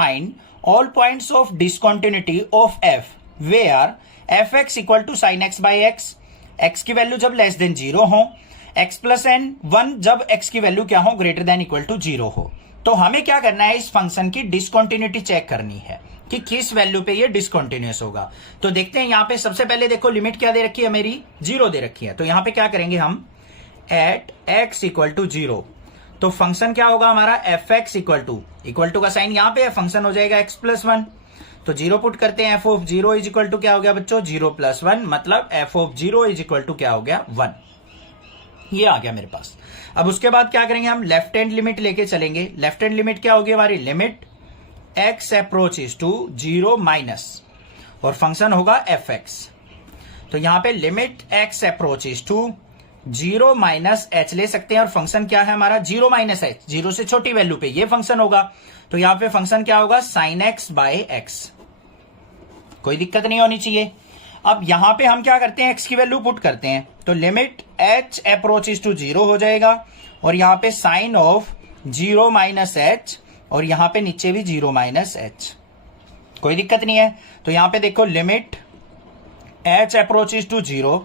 Find all points of discontinuity of f where f x equal to sine x by x, x की value जब less than 0 हो, x plus N 1 जब x की value क्या हो, greater than equal to 0 हो। तो हमें क्या करना है, इस फंक्शन की डिसकंटिन्यूटी चेक करनी है कि किस वैल्यू पे ये डिसकंटिन्यूअस होगा। तो देखते हैं यहां पे सबसे पहले देखो लिमिट क्या दे रखी है, मेरी 0 दे रखी है। तो यहां पे क्या करेंगे हम, एट एक्स इक्वल टू 0, तो फंक्शन क्या होगा हमारा, एफ एक्स इक्वल टू का साइन यहां पे है, फंक्शन हो जाएगा एक्स प्लस 1। तो 0 पुट करते हैं, f of 0 is equal to क्या हो गया बच्चों, 0 प्लस 1, मतलब f of 0 is equal to क्या हो गया, 1। ये आ गया मेरे पास। अब उसके बाद क्या करेंगे हम, लेफ्ट हैंड लिमिट लेके चलेंगे। लेफ्ट हैंड लिमिट क्या होगी हमारी, limit x approaches to 0 minus, और फंक्शन होगा एफ एक्स। तो यहां पे limit x approaches to 0 minus h ले सकते हैं, और फंक्शन क्या है हमारा, 0 माइनस h, 0 से छोटी वैल्यू पे ये फंक्शन होगा। तो यहां पे फंक्शन क्या होगा, साइन x बाय एक्स। कोई दिक्कत नहीं होनी चाहिए। अब यहां पे हम क्या करते हैं, x की वैल्यू पुट करते हैं, तो लिमिट h अप्रोचेस टू 0 हो जाएगा, और यहां पे साइन ऑफ 0 माइनस h, और यहां पे नीचे भी 0 माइनस h। कोई दिक्कत नहीं है। तो यहां पे देखो limit h approaches to 0,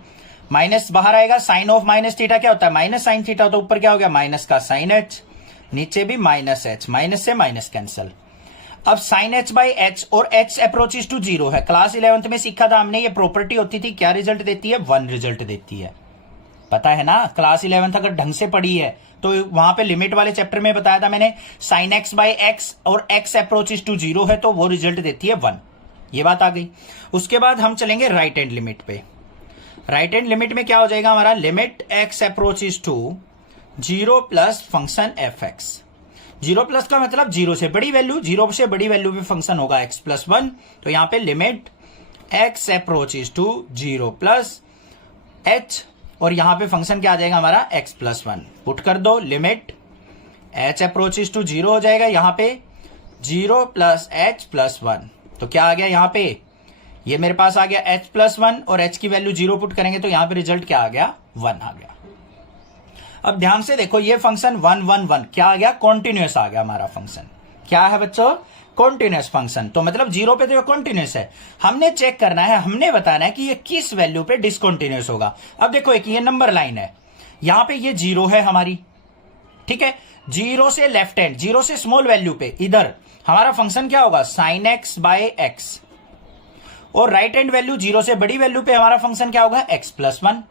minus बाहर आएगा, साइन ऑफ माइनस थीटा क्या होता है, माइनस साइन थीटा, तो ऊपर क्या हो गया, माइनस का साइन h, नीचे भी माइनस h, माइनस से माइनस कैंसल। अब साइन h बाई h, और h अप्रोचेस टू 0 है। क्लास 11th में सीखा था हमने, ये प्रॉपर्टी होती थी, क्या रिजल्ट देती है, 1 रिजल्ट देती है। पता है ना, क्लास 11th अगर ढंग से पढ़ी है तो वहां पे लिमिट वाले चैप्टर में बताया था मैंने, साइन x बाई एक्स और x अप्रोचेस टू 0 है तो वो रिजल्ट देती है 1। ये बात आ गई। उसके बाद हम चलेंगे राइट हैंड लिमिट पे। राइट हैंड लिमिट में क्या हो जाएगा हमारा, limit x approaches to 0 plus function f x. 0 plus का मतलब 0 से बड़ी वैल्यू, 0 से बड़ी वैल्यू पे फंक्शन होगा x प्लस 1। तो यहां पे limit x approaches to 0 plus h, और यहां पे फंक्शन क्या आ जाएगा हमारा, x प्लस 1। पुट कर दो, लिमिट h अप्रोचेस टू 0 हो जाएगा, यहां पे 0 प्लस h प्लस 1। तो क्या आ गया यहाँ पे, ये मेरे पास आ गया h प्लस 1, और h की वैल्यू 0 पुट करेंगे तो यहां पे रिजल्ट क्या आ गया, 1 आ गया। अब ध्यान से देखो, ये फंक्शन 1 1 1 क्या आ गया, कॉन्टिन्यूअस आ गया हमारा फंक्शन। क्या है बच्चों, कॉन्टिन्यूअस फंक्शन। तो मतलब 0 पे तो ये कॉन्टिन्यूअस है, हमने चेक करना है, हमने बताना है कि ये किस वैल्यू पे डिसकॉन्टिन्यूअस होगा। अब देखो एक ये नंबर लाइन है, यहां पे ये 0 है हमारी, ठीक है, 0 से लेफ्ट हैंड, 0 से स्मॉल वैल्यू पे इधर हमारा फंक्शन क्या होगा, साइन एक्स बाय एक्स, और राइट हैंड वैल्यू 0 से बड़ी वैल्यू पे हमारा फंक्शन क्या होगा, x प्लस 1।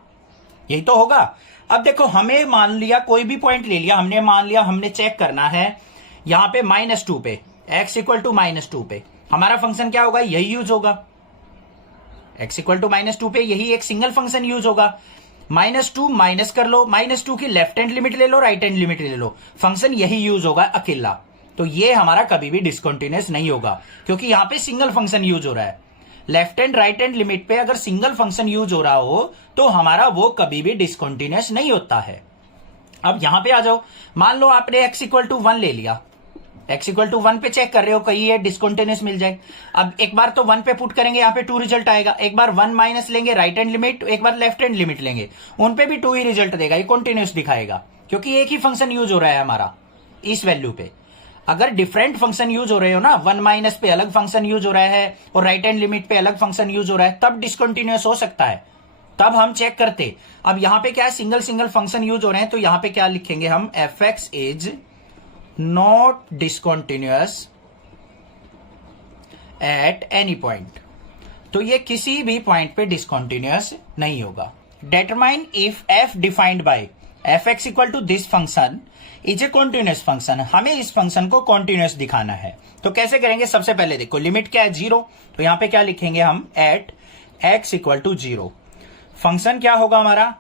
यही तो होगा। अब देखो हमें मान लिया, कोई भी पॉइंट ले लिया हमने, मान लिया हमने चेक करना है यहां पे -2 पे, x इक्वल टू -2 पे हमारा फंक्शन क्या होगा, यही यूज होगा, x इक्वल टू -2 पे यही एक सिंगल फंक्शन यूज होगा। -2 माइनस कर लो, -2 की लेफ्ट हैंड लिमिट ले लो, राइट हैंड लिमिट ले लो, फंक्शन यही यूज होगा अकेला। तो ये हमारा कभी भी डिसकंटिन्यूअस नहीं होगा, क्योंकि यहां पे सिंगल फंक्शन यूज हो रहा है। Left hand right hand limit पे अगर सिंगल फंक्शन यूज हो रहा हो तो हमारा वो कभी भी डिसकंटिन्यूअस नहीं होता है। अब यहां पे आ जाओ, मान लो आपने x इक्वल टू 1 ले लिया, x इक्वल टू 1 पे चेक कर रहे हो कहीं ये डिसकंटिन्यूअस मिल जाए। अब एक बार तो 1 पे पुट करेंगे, यहां पे 2 रिजल्ट आएगा, एक बार 1 माइनस लेंगे राइट हैंड लिमिट, एक बार लेफ्ट हैंड लिमिट लेंगे, उन पे भी 2 ही रिजल्ट देगा, ये कॉन्टिन्यूअस दिखाएगा, क्योंकि एक ही फंक्शन यूज हो रहा है हमारा इस वैल्यू पे। अगर डिफरेंट फंक्शन यूज हो रहे हो ना, 1 माइनस पे अलग फंक्शन यूज हो रहा है और राइट हैंड लिमिट पे अलग फंक्शन यूज हो रहा है, तब डिसकंटिन्यूअस हो सकता है, तब हम चेक करते। अब यहां पे क्या है, सिंगल सिंगल फंक्शन यूज हो रहे हैं, तो यहां पे क्या लिखेंगे हम, f x is not discontinuous at any point. तो ये किसी भी पॉइंट पे डिसकंटिन्यूअस नहीं होगा। Determine if f defined by f x equal to this function is a continuous function. हमें इस फंक्शन को कॉन्टिन्यूअस दिखाना है, तो कैसे करेंगे, सबसे पहले देखो लिमिट क्या है, 0, तो यहां पे क्या लिखेंगे हम, at x equal to 0। Function क्या होगा हमारा,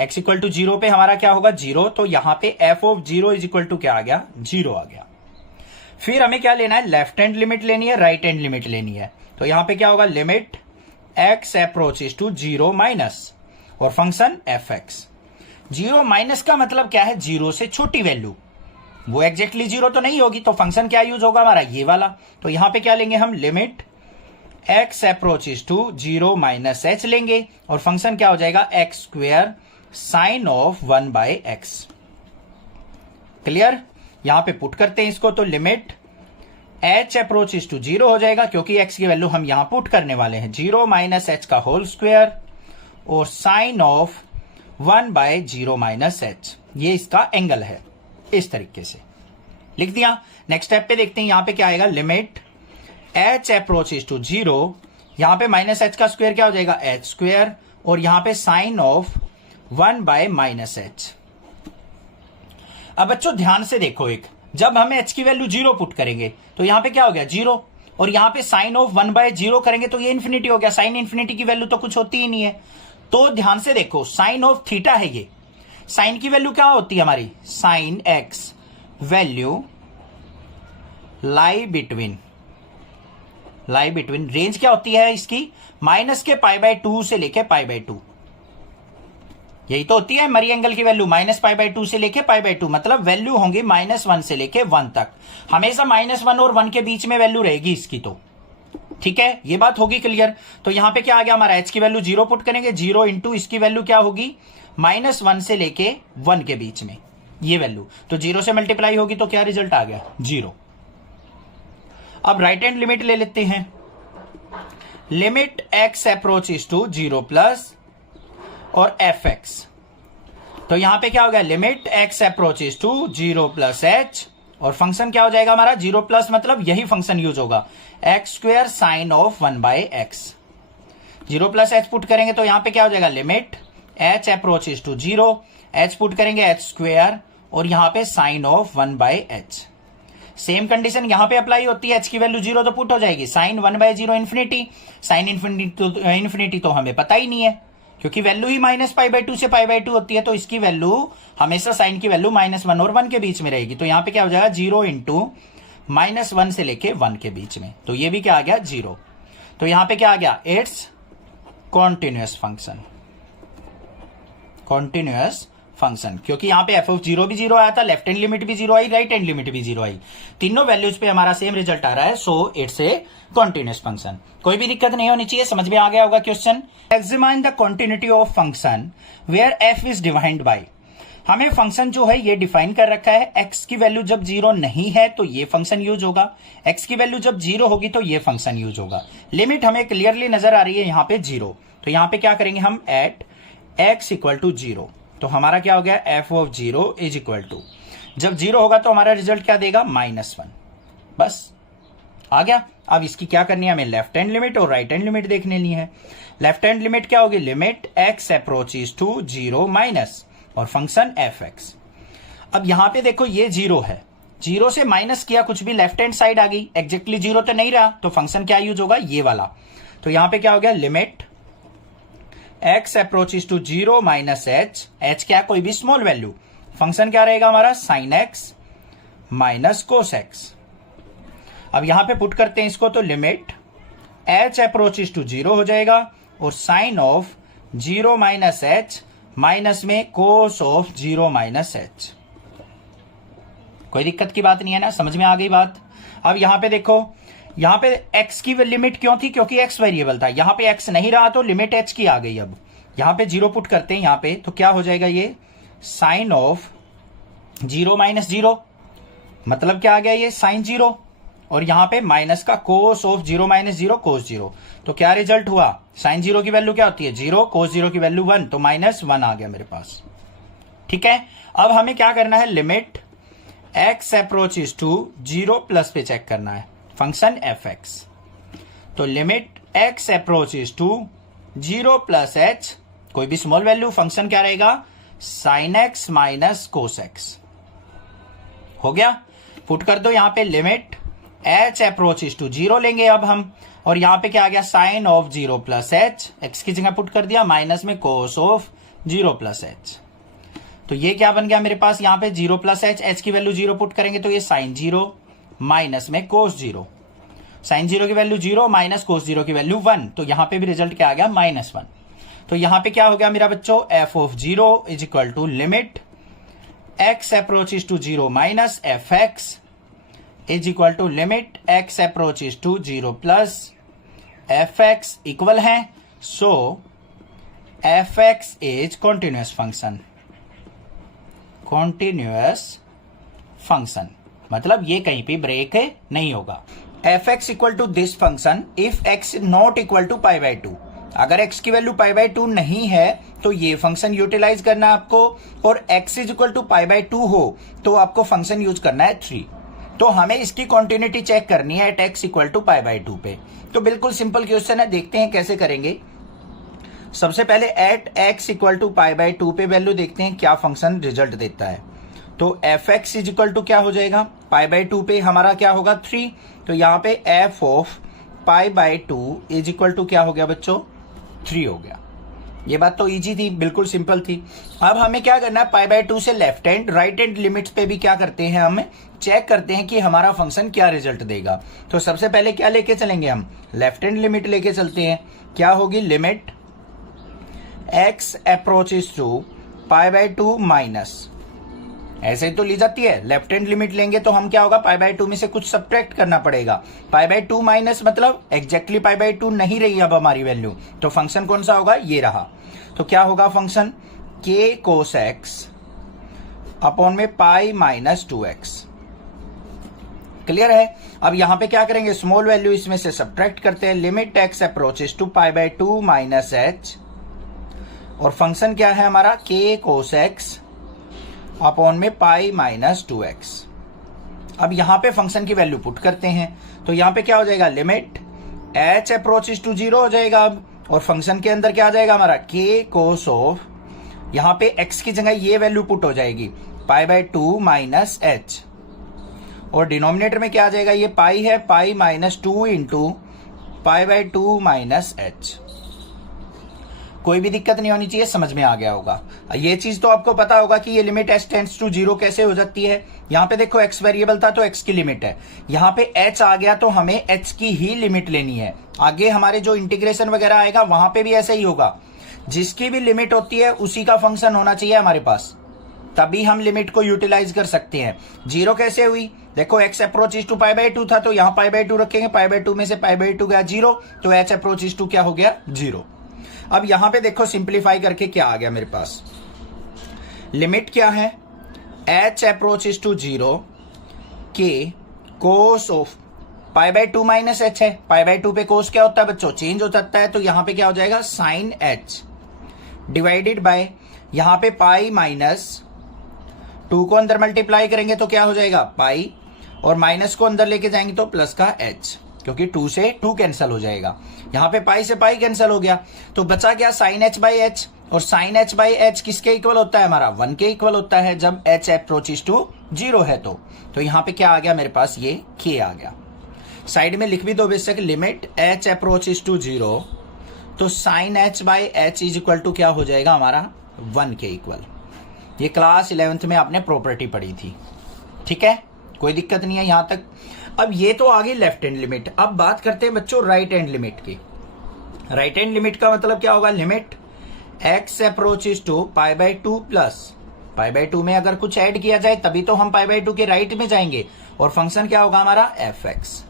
x इक्वल टू 0 पे हमारा क्या होगा, 0, तो यहां पे f of 0 is equal to क्या आ गया, 0 आ गया। फिर हमें क्या लेना है, लेफ्ट हैंड लिमिट लेनी है, राइट हैंड लिमिट लेनी है, तो यहां पे क्या होगा, limit x approaches to 0 minus, और फंक्शन एफ एक्स। 0 माइनस का मतलब क्या है, 0 से छोटी वैल्यू, वो एग्जैक्टली 0 तो नहीं होगी, तो फंक्शन क्या यूज होगा हमारा, ये वाला। तो यहां पे क्या लेंगे हम, limit x approaches to 0 minus h लेंगे, और फंक्शन क्या हो जाएगा, x square sine of 1 by x. Clear, यहां पे पुट करते हैं इसको, तो limit h approach is to 0 हो जाएगा, क्योंकि x की वैल्यू हम यहां पुट करने वाले हैं 0 माइनस h का होल स्क्वायर और sine of 1 by 0 minus h, ये इसका एंगल है। इस तरीके से लिख दिया। नेक्स्ट स्टेप पे देखते हैं, यहां पे क्या आएगा, limit h approach is to 0, यहां पे माइनस h का स्क्वायर क्या हो जाएगा h स्क्वायर, और यहां पे sine of 1 by minus h। अब बच्चों ध्यान से देखो, एक जब हम h की वैल्यू 0 पुट करेंगे तो यहां पे क्या हो गया 0, और यहां पे साइन ऑफ 1 बाय 0 करेंगे तो ये इन्फिनिटी हो गया। साइन इन्फिनिटी की वैल्यू तो कुछ होती ही नहीं है। तो ध्यान से देखो, साइन ऑफ थीटा है ये, साइन की वैल्यू क्या होती है हमारी, sine x value lie between range क्या होती है इसकी, माइनस के पाई बाय 2 से लेके पाई बाय 2, यही तो होती है मरी एंगल की वैल्यू, माइनस पाई बाय 2 से लेके पाई बाय 2, मतलब वैल्यू होंगी -1 से लेके 1 तक, हमेशा -1 और 1 के बीच में वैल्यू रहेगी इसकी। तो ठीक है, ये बात होगी क्लियर। तो यहां पे क्या आ गया हमारा, h की वैल्यू 0 पुट करेंगे, 0 इंटू इसकी वैल्यू क्या होगी, -1 से लेके 1 के बीच में ये वैल्यू, तो 0 से मल्टीप्लाई होगी तो क्या रिजल्ट आ गया 0। अब राइट हैंड लिमिट ले लेते हैं, limit x approach is to 0 plus और fx, तो यहां पे क्या हो गया, limit x approach is to 0 plus h, और फंक्शन क्या हो जाएगा हमारा 0 प्लस, मतलब यही फंक्शन यूज होगा x square sine of 1 by x. 0 plus h put करेंगे तो यहां पे क्या हो जाएगा, limit h approach is to 0, h put करेंगे h स्क्वायर और यहां पे sine of 1 by h। Same condition यहां पे अप्लाई होती है, h की वैल्यू 0 तो पुट हो जाएगी, sine 1 by 0 infinity, sine infinity तो हमें पता ही नहीं है क्योंकि वैल्यू ही -π/2 से π/2 होती है, तो इसकी वैल्यू हमेशा साइन की वैल्यू -1 और 1 के बीच में रहेगी। तो यहां पे क्या हो जाएगा 0 इंटू -1 से लेके 1 के बीच में, तो ये भी क्या आ गया 0। तो यहां पे क्या आ गया, it's continuous function, continuous function, क्योंकि यहां पे f(0) भी 0 आया था, लेफ्ट हैंड लिमिट भी 0 आई, राइट हैंड लिमिट भी 0 आई, तीनों वैल्यूज पे हमारा सेम रिजल्ट आ रहा है, so it's a continuous function. कोई भी दिक्कत नहीं होनी चाहिए, समझ में आ गया होगा question. Examine the continuity of function where f is defined by, हमें फंक्शन जो है ये डिफाइन कर रखा है, x की वैल्यू जब 0 नहीं है तो ये फंक्शन यूज होगा, x की वैल्यू जब 0 होगी तो ये फंक्शन यूज होगा। लिमिट हमें क्लियरली नजर आ रही है यहाँ पे 0, तो यहाँ पे क्या करेंगे हम, एट x इक्वल टू 0, तो हमारा क्या हो गया f(0) इज इक्वल टू, जब 0 होगा तो हमारा रिजल्ट क्या देगा -1, बस आ गया। अब इसकी क्या करनी है हमें, लेफ्ट हैंड लिमिट और राइट हैंड लिमिट देखने ली है। लेफ्ट हैंड लिमिट क्या होगी, limit x approach is to 0 minus और फंक्शन fx। अब यहां पे देखो ये 0 है, 0 से माइनस किया, कुछ भी लेफ्ट हैंड साइड आ गई, एग्जैक्टली 0 तो नहीं रहा, तो फंक्शन क्या यूज होगा, ये वाला। तो यहां पे क्या हो गया, limit x approach is to 0 minus h क्या, कोई भी स्मॉल वैल्यू, फंक्शन क्या रहेगा हमारा sin x minus cos x। अब यहां पे पुट करते हैं इसको, तो limit h approach is to 0 हो जाएगा और sine of 0 minus h minus में कोस ऑफ 0 माइनस h। कोई दिक्कत की बात नहीं है ना, समझ में आ गई बात। अब यहां पे देखो, यहां पे x की लिमिट क्यों थी, क्योंकि x वेरिएबल था, यहां पे x नहीं रहा तो लिमिट h की आ गई। अब यहां पे 0 पुट करते हैं यहां पे, तो क्या हो जाएगा ये साइन ऑफ 0 माइनस 0, मतलब क्या आ गया ये साइन 0, और यहां पे माइनस का कोस ऑफ 0 माइनस 0 कोस 0, तो क्या रिजल्ट हुआ, साइन 0 की वैल्यू क्या होती है 0, कोस 0 की वैल्यू 1, तो -1 आ गया मेरे पास। ठीक है, अब हमें क्या करना है, limit x approach is to 0 plus पे चेक करना है फंक्शन fx, तो limit x approach is to 0 plus h, कोई भी स्मॉल वैल्यू, फंक्शन क्या रहेगा sin x minus cos x। हो गया, पुट कर दो यहां पे, limit h approach is to 0 लेंगे अब हम, और यहां पे क्या आ गया sine of 0 plus h, x की जगह पुट कर दिया, माइनस में कोस ऑफ 0 प्लस h, तो ये क्या बन गया मेरे पास, यहां पे 0 प्लस h की वैल्यू 0 पुट करेंगे तो ये साइन 0 माइनस में कोस 0, साइन 0 की वैल्यू 0 माइनस कोस 0 की वैल्यू 1, तो यहां पे भी रिजल्ट क्या आ गया -1। तो यहां पे क्या हो गया मेरा बच्चों, f(0) is equal to limit x approach is to 0 minus fx is equal to limit x approach is to 0 plus fx equal है, so fx is continuous function, continuous function. मतलब ये कहीं पे ब्रेक नहीं होगा। F x equal to this function if x not equal to pi by two. अगर x की value pi by two नहीं है तो ये फंक्शन यूटिलाइज करना है आपको, और x is equal to pi by two हो तो आपको फंक्शन यूज करना है 3। तो हमें इसकी कॉन्टिन्यूटी चेक करनी है at x equal to pi by two पे। तो बिल्कुल सिंपल क्वेश्चन है, देखते हैं कैसे करेंगे। सबसे पहले at x equal to pi by two पे वैल्यू देखते हैं क्या फंक्शन रिजल्ट देता है। तो f x is equal to क्या हो जाएगा, पाई बाई टू पे हमारा क्या होगा 3, तो यहाँ पे f of pi by two is equal to क्या हो गया बच्चों, 3 हो गया। ये बात तो इजी थी, बिल्कुल सिंपल थी। अब हमें क्या करना है, पाई बाई टू से left hand right hand limits पे भी क्या करते हैं, हम चेक करते हैं कि हमारा फंक्शन क्या रिजल्ट देगा। तो सबसे पहले क्या लेके चलेंगे, हम लेफ्ट हैंड लिमिट लेके चलते हैं। क्या होगी, limit x approaches to pi by two minus, ऐसे ही तो ली जाती है। लेफ्ट हैंड लिमिट लेंगे तो हम क्या होगा, पाई बाई टू में से कुछ सब्ट्रैक्ट करना पड़ेगा। पाई बाई टू माइनस मतलब एग्जैक्टली पाई बाई टू नहीं रही अब हमारी वैल्यू, तो फंक्शन कौन सा होगा, ये रहा। तो क्या होगा फंक्शन, के कोस एक्स अपॉन में पाई माइनस 2x। क्लियर है। अब यहां पे क्या करेंगे, स्मॉल वैल्यू इसमें से सब्ट्रैक्ट करते हैं। Limit x approaches to pi by two minus h, और फंक्शन क्या है हमारा, के कोस एक्स अपॉन में पाई माइनस 2x। अब यहां पे फंक्शन की वैल्यू पुट करते हैं, तो यहां पे क्या हो जाएगा, लिमिट h अप्रोचेस टू 0 हो जाएगा अब, और फंक्शन के अंदर क्या आ जाएगा हमारा, k कोस ऑफ, यहां पे x की जगह ये वैल्यू पुट हो जाएगी पाई बाई टू माइनस h, और डिनोमिनेटर में क्या आ जाएगा, ये पाई है, पाई minus 2 into pi by two minus h। कोई भी दिक्कत नहीं होनी चाहिए, समझ में आ गया होगा। ये चीज तो आपको पता होगा कि ये लिमिट h टेंड्स टू 0 कैसे हो जाती है। यहाँ पे देखो x वेरिएबल था तो x की लिमिट है, यहाँ पे h आ गया तो हमें h की ही लिमिट लेनी है। आगे हमारे जो इंटीग्रेशन वगैरह आएगा वहां पे भी ऐसा ही होगा, जिसकी भी लिमिट होती है उसी का फंक्शन होना चाहिए हमारे पास, तभी हम लिमिट को यूटिलाइज कर सकते हैं। 0 कैसे हुई, देखो x approaches to pi by two था तो यहाँ पाई बाई टू रखेंगे, पाई बाई टू में से पाई बाई टू गया 0, तो h अप्रोचेस टू क्या हो गया, 0। अब यहां पे देखो सिंप्लीफाई करके क्या आ गया मेरे पास, लिमिट क्या है, h अप्रोचेस टू 0 के cos of pi by two minus h है। पाई बाई टू पे कोस क्या होता है बच्चों, चेंज हो जाता है, तो यहां पे क्या हो जाएगा, साइन h डिवाइडेड बाय, यहां पे पाई माइनस 2 को अंदर मल्टीप्लाई करेंगे तो क्या हो जाएगा, पाई, और माइनस को अंदर लेके जाएंगे तो प्लस का h, क्योंकि 2 से 2 कैंसिल हो जाएगा। यहां पे पाई से पाई कैंसिल हो गया, तो बचा क्या, साइन h बाई h, और साइन h बाई h किसके इक्वल होता है हमारा, 1 के इक्वल होता है जब h अप्रोचेस टू 0 है। तो यहां पे क्या आ गया मेरे पास, ये k आ गया। साइड में लिख भी दो बेशक, लिमिट h अप्रोचेस टू 0, तो sine h by h is equal to क्या हो जाएगा हमारा, 1 के इक्वल। ये क्लास 11th में आपने प्रॉपर्टी पढ़ी थी, ठीक है, कोई दिक्कत नहीं है यहां तक। अब ये तो आ गई लेफ्ट हैंड लिमिट। अब बात करते हैं बच्चों राइट हैंड लिमिट की। राइट हैंड लिमिट का मतलब क्या होगा, limit x approaches to pi by two plus pi by two में अगर कुछ ऐड किया जाए तभी तो हम पाई बाई टू के राइट में जाएंगे, और फंक्शन क्या होगा हमारा, fx।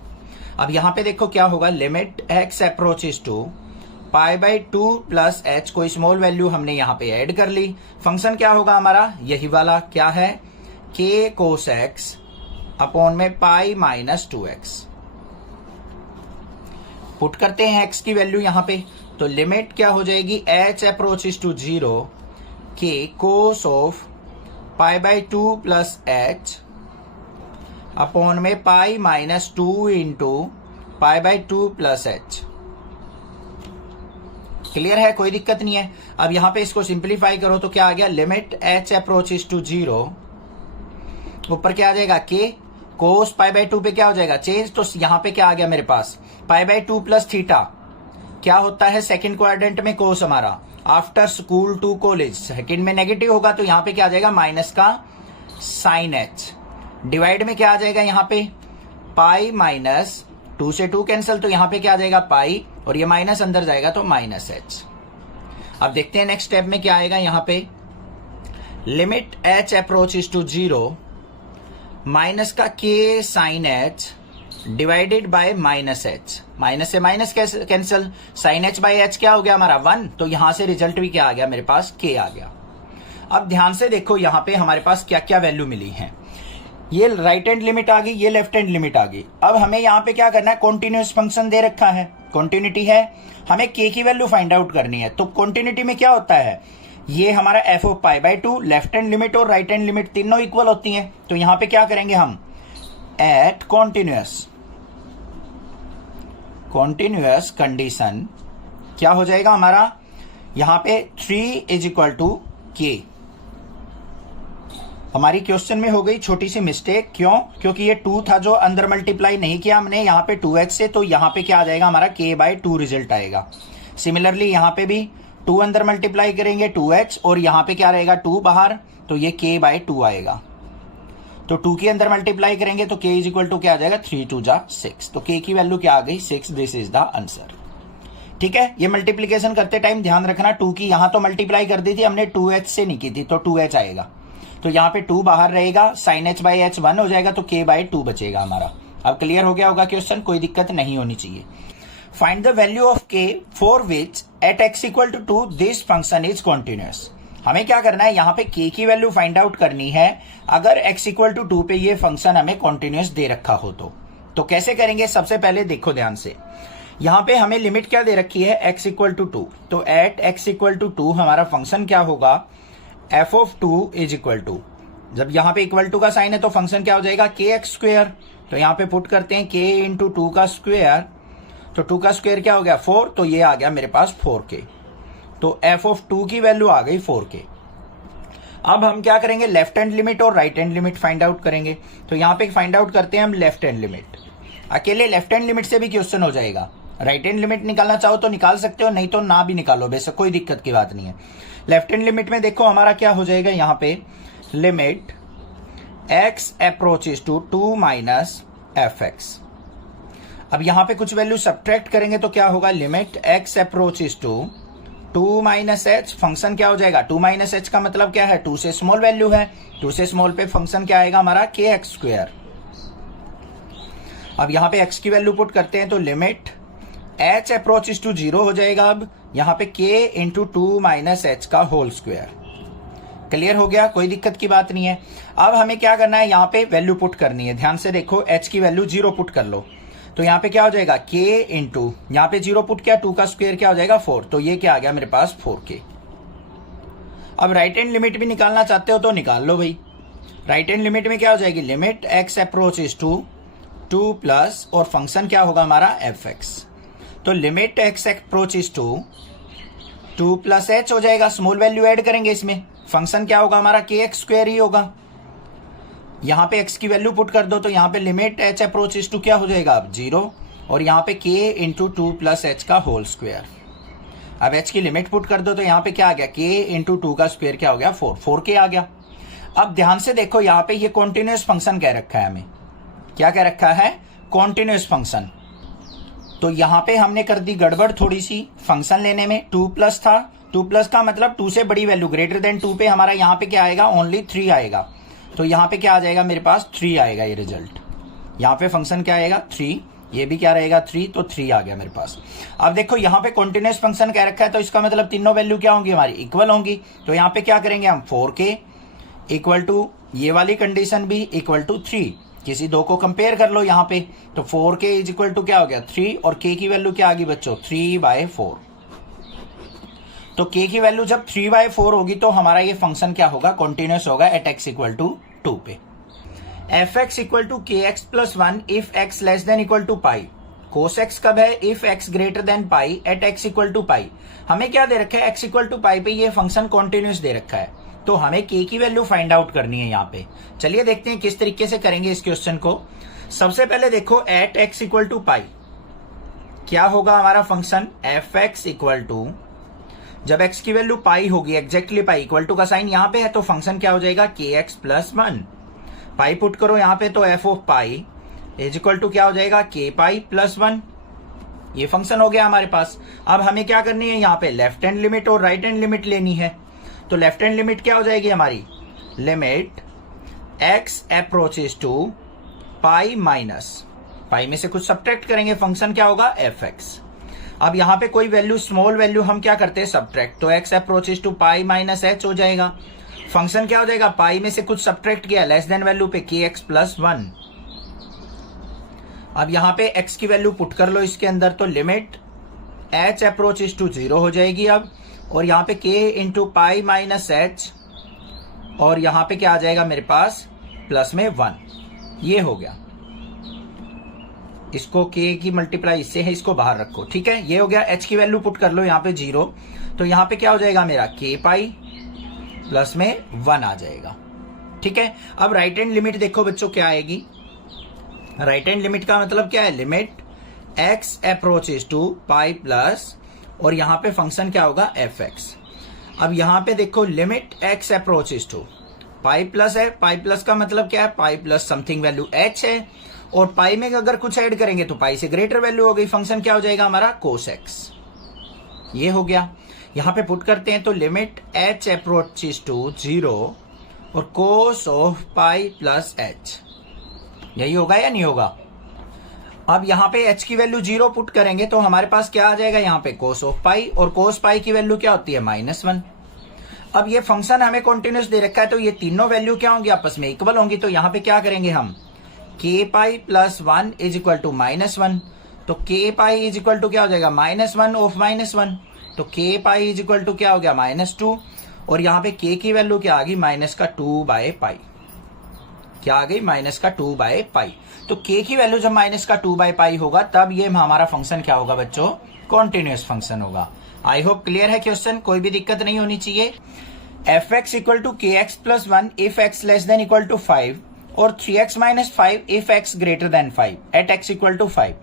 अब यहां पे देखो क्या होगा, limit x approaches to pi by two plus h, कोई स्मॉल वैल्यू हमने यहां पे ऐड कर ली। फंक्शन क्या होगा हमारा, यही वाला क्या है, k कोस x अपॉन में पाई माइनस 2x। पुट करते हैं x की वैल्यू यहां पे, तो लिमिट क्या हो जाएगी, h अप्रोचेस टू 0 के cos of pi by two plus h upon में pi minus 2 into pi by two plus h। Clear है, कोई दिक्कत नहीं है। अब यहां पे इसको सिंप्लीफाई करो तो क्या आ गया, लिमिट h अप्रोचेस टू 0, ऊपर क्या आ जाएगा, k cos pi by two पे क्या हो जाएगा, चेंज, तो यहां पे क्या आ गया मेरे पास, pi by two plus theta क्या होता है, सेकंड क्वाड्रेंट में कोस हमारा, after school to college, second में नेगेटिव होगा तो यहां पे क्या आ जाएगा, माइनस का साइन h, डिवाइड में क्या आ जाएगा यहाँ पे, पाई माइनस 2 से 2 कैंसिल, तो यहां पे क्या आ जाएगा, पाई, और ये माइनस अंदर जाएगा तो माइनस h। अब देखते हैं नेक्स्ट स्टेप में क्या आएगा, यहाँ पे limit h approaches to 0 minus का k sine h divided by minus h, minus से minus cancel, sine h by h क्या हो गया हमारा, 1, तो यहां से रिजल्ट भी क्या आ गया मेरे पास, k आ गया। अब ध्यान से देखो यहां पे हमारे पास क्या क्या वैल्यू मिली है। ये राइट हैंड लिमिट आ गई, ये लेफ्ट हैंड लिमिट आ गई। अब हमें यहाँ पे क्या करना है, कॉन्टिन्यूस फंक्शन दे रखा है, कॉन्टिन्यूटी है, हमें k की वैल्यू फाइंड आउट करनी है। तो कॉन्टिन्यूटी में क्या होता है, ये हमारा f of pi by 2, left hand limit और राइट हैंड लिमिट तीनों इक्वल होती हैं। तो यहाँ पे क्या करेंगे हम, एट कॉन्टिन्यूअस कंडीशन क्या हो जाएगा हमारा, यहाँ पे 3 इज इक्वल टू k। हमारी क्वेश्चन में हो गई छोटी सी मिस्टेक, क्यों, क्योंकि ये 2 था जो अंदर मल्टीप्लाई नहीं किया हमने यहाँ पे 2h से, तो यहाँ पे क्या आ जाएगा हमारा k बाई 2 रिजल्ट आएगा। सिमिलरली यहाँ पे भी 2 अंदर मल्टीप्लाई करेंगे 2h, और यहाँ पे क्या रहेगा 2 बाहर, तो ये k बाई 2 आएगा। तो 2 के अंदर मल्टीप्लाई करेंगे तो k इज इक्वल टू क्या आ जाएगा, 3 2 जा 6। तो k की वैल्यू क्या आ गई, 6। This is the answer. ठीक है, ये मल्टीप्लीकेशन करते टाइम ध्यान रखना, 2 की यहां तो मल्टीप्लाई कर दी थी हमने, 2h से नहीं की थी, तो 2h आएगा। तो यहाँ पे 2 बाहर रहेगा, साइन h बाई h 1 हो जाएगा, तो k बाई 2 बचेगा हमारा। अब क्लियर हो गया होगा क्वेश्चन, कोई दिक्कत नहीं होनी चाहिए। Find the value of k for which at x equal to 2 this function is continuous. हमें क्या करना है, यहाँ पे k की वैल्यू फाइंड आउट करनी है अगर x इक्वल टू 2 पे ये फंक्शन हमें कॉन्टिन्यूअस दे रखा हो तो कैसे करेंगे, सबसे पहले देखो ध्यान से, यहाँ पे हमें लिमिट क्या दे रखी है, x इक्वल टू 2। तो एट x इक्वल टू 2 हमारा फंक्शन क्या होगा, f of 2 is equal to, जब यहाँ पे इक्वल टू का साइन है तो फंक्शन क्या हो जाएगा, kx स्क्वेयर। तो यहाँ पे पुट करते हैं k इंटू 2 का स्क्वेयर, तो 2 का स्क्वेयर क्या हो गया 4, तो ये आ गया मेरे पास 4k। तो f ऑफ 2 की वैल्यू आ गई 4k। अब हम क्या करेंगे, लेफ्ट हैंड लिमिट और right hand limit find out करेंगे। तो यहाँ पे फाइंड आउट करते हैं हम लेफ्ट हैंड लिमिट। अकेले लेफ्ट हैंड लिमिट से भी क्वेश्चन हो जाएगा, राइट हैंड लिमिट निकालना चाहो तो निकाल सकते हो, नहीं तो ना भी निकालो, बेशक कोई दिक्कत की बात नहीं है। लेफ्ट हैंड लिमिट में देखो हमारा क्या हो जाएगा, यहाँ पे limit x approaches to 2 minus fx। अब यहाँ पे कुछ वैल्यू सब्ट्रैक्ट करेंगे तो क्या होगा, limit x approaches to 2 minus h, function क्या हो जाएगा, 2 माइनस h का मतलब क्या है, 2 से स्मॉल वैल्यू है, 2 से स्मॉल पे फंक्शन क्या आएगा हमारा, kx स्क्वायर। अब यहाँ पे x की वैल्यू पुट करते हैं तो लिमिट h अप्रोचेस टू 0 हो जाएगा। अब यहाँ पे k इंटू 2 माइनस h का होल स्क्वायर। क्लियर हो गया, कोई दिक्कत की बात नहीं है। अब हमें क्या करना है, यहाँ पे वैल्यू पुट करनी है, ध्यान से देखो, h की वैल्यू 0 पुट कर लो, तो यहाँ पे क्या हो जाएगा, k इंटू यहाँ पे 0 पुट किया, 2 का स्क्वायर क्या हो जाएगा 4, तो ये क्या आ गया मेरे पास 4k। अब राइट हैंड लिमिट भी निकालना चाहते हो तो निकाल लो भाई। राइट हैंड लिमिट में क्या हो जाएगी, limit x approaches to 2 plus, और फंक्शन क्या होगा हमारा fx। तो limit x approaches to 2 plus h हो जाएगा, स्मॉल वैल्यू ऐड करेंगे इसमें, फंक्शन क्या होगा हमारा kx स्क्वायर ही होगा। यहाँ पे x की वैल्यू पुट कर दो तो यहाँ पे लिमिट h अप्रोचेस टू क्या हो जाएगा अब 0, और यहाँ पे k इंटू 2 प्लस h का होल स्क्वायर। अब h की लिमिट पुट कर दो तो यहाँ पे क्या आ गया, k इंटू 2 का स्क्वायर क्या हो गया 4k आ गया। अब ध्यान से देखो, यहाँ पे ये कॉन्टिन्यूअस फंक्शन कह रखा है, हमें क्या कह रखा है, कॉन्टिन्यूअस फंक्शन। तो यहाँ पे हमने कर दी गड़बड़ थोड़ी सी फंक्शन लेने में, 2 प्लस था, 2 प्लस का मतलब 2 से बड़ी वैल्यू ग्रेटर देन 2 पे हमारा यहाँ पे क्या आएगा, ओनली 3 आएगा। तो यहाँ पे क्या आ जाएगा मेरे पास 3 आएगा ये रिजल्ट। यहाँ पे फंक्शन क्या आएगा 3, ये भी क्या रहेगा 3, तो 3 आ गया मेरे पास। अब देखो यहाँ पे कॉन्टिन्यूअस फंक्शन कह रखा है, तो इसका मतलब तीनों वैल्यू क्या होंगी हमारी, इक्वल होंगी। तो यहाँ पे क्या करेंगे हम, 4k इक्वल टू ये वाली कंडीशन भी इक्वल टू 3, किसी दो को कंपेयर कर लो यहाँ पे। तो 4k इज इक्वल टू क्या हो गया 3, और k की वैल्यू क्या आ गई बच्चों 3/4। तो k की वैल्यू जब 3/4 होगी तो हमारा ये फंक्शन क्या होगा, कॉन्टिन्यूअस होगा एट x इक्वल टू 2 पे। fx equal to kx plus 1 if x less than equal to pi. cos x कब है, if x greater than pi at x equal to pi. हमें क्या दे रखा है, x इक्वल टू पाई पे ये फंक्शन कॉन्टिन्यूअस दे रखा है, तो हमें k की वैल्यू फाइंड आउट करनी है यहाँ पे। चलिए देखते हैं किस तरीके से करेंगे इस क्वेश्चन को। सबसे पहले देखो एट x इक्वल टू पाई क्या होगा हमारा फंक्शन, fx इक्वल टू, जब x की वैल्यू पाई होगी, एग्जैक्टली पाई, इक्वल टू का साइन यहाँ पे है, तो फंक्शन क्या हो जाएगा kx प्लस 1। पाई पुट करो यहाँ पे, तो f of pi is equal to क्या हो जाएगा k पाई प्लस 1। ये फंक्शन हो गया हमारे पास। अब हमें क्या करनी है, यहाँ पे लेफ्ट हैंड लिमिट और राइट हैंड लिमिट लेनी है। तो लेफ्ट हैंड लिमिट क्या हो जाएगी हमारी, limit x approaches to pi minus, pi में से कुछ सब्ट्रैक्ट करेंगे, फंक्शन क्या होगा fx। अब यहाँ पे कोई वैल्यू स्मॉल वैल्यू हम क्या करते हैं सब्ट्रैक्ट, तो x approaches to pi minus h हो जाएगा। फंक्शन क्या हो जाएगा, पाई में से कुछ सब्ट्रैक्ट किया लेस देन वैल्यू पे के एक्स प्लस 1। अब यहां पे x की वैल्यू पुट कर लो इसके अंदर, तो लिमिट h अप्रोचेस टू 0 हो जाएगी अब, और यहां पे k into pi minus h, और यहां पे क्या आ जाएगा मेरे पास प्लस में 1। ये हो गया, इसको k की मल्टीप्लाई इससे है, इसको बाहर रखो, ठीक है। ये हो गया, h की वैल्यू पुट कर लो यहाँ पे 0, तो यहाँ पे क्या हो जाएगा मेरा k पाई प्लस में 1 आ जाएगा, ठीक है। अब राइट हैंड लिमिट देखो बच्चों क्या आएगी। राइट हैंड लिमिट का मतलब क्या है, limit x approaches to pi plus, और यहां पे फंक्शन क्या होगा fx। अब यहां पे देखो limit x approaches to pi plus है, पाई प्लस का मतलब क्या है, pi plus something value h है, और पाई में अगर कुछ ऐड करेंगे तो पाई से ग्रेटर वैल्यू हो गई, फंक्शन क्या हो जाएगा हमारा cos x। ये हो गया, यहां पे पुट करते हैं तो लिमिट h अप्रोचेस टू 0 और cos of pi plus h, यही होगा या नहीं होगा। अब यहां पे h की वैल्यू 0 पुट करेंगे तो हमारे पास क्या आ जाएगा यहाँ पे cos ऑफ पाई, और cos पाई की वैल्यू क्या होती है -1। अब ये फंक्शन हमें कॉन्टिन्यूस दे रखा है, तो ये तीनों वैल्यू क्या होंगी, आपस में इक्वल होंगी, तो यहाँ पे क्या करेंगे हम, k pi plus 1 is equal to -1, तो k pi is equal to क्या हो जाएगा -1 ऑफ -1, तो k pi is equal to क्या हो गया -2, और यहाँ पे k की वैल्यू क्या आ गई -2/पाई, क्या आ गई -2/पाई। तो k की वैल्यू जब -2/पाई होगा तब ये हमारा फंक्शन क्या होगा बच्चों, कॉन्टिन्यूस फंक्शन होगा। आई होप क्लियर है क्वेश्चन, कोई भी दिक्कत नहीं होनी चाहिए। fx इक्वल टू के x plus 1 if x less than equal to 5 और 3x minus 5 if x greater than 5 at x equal to 5।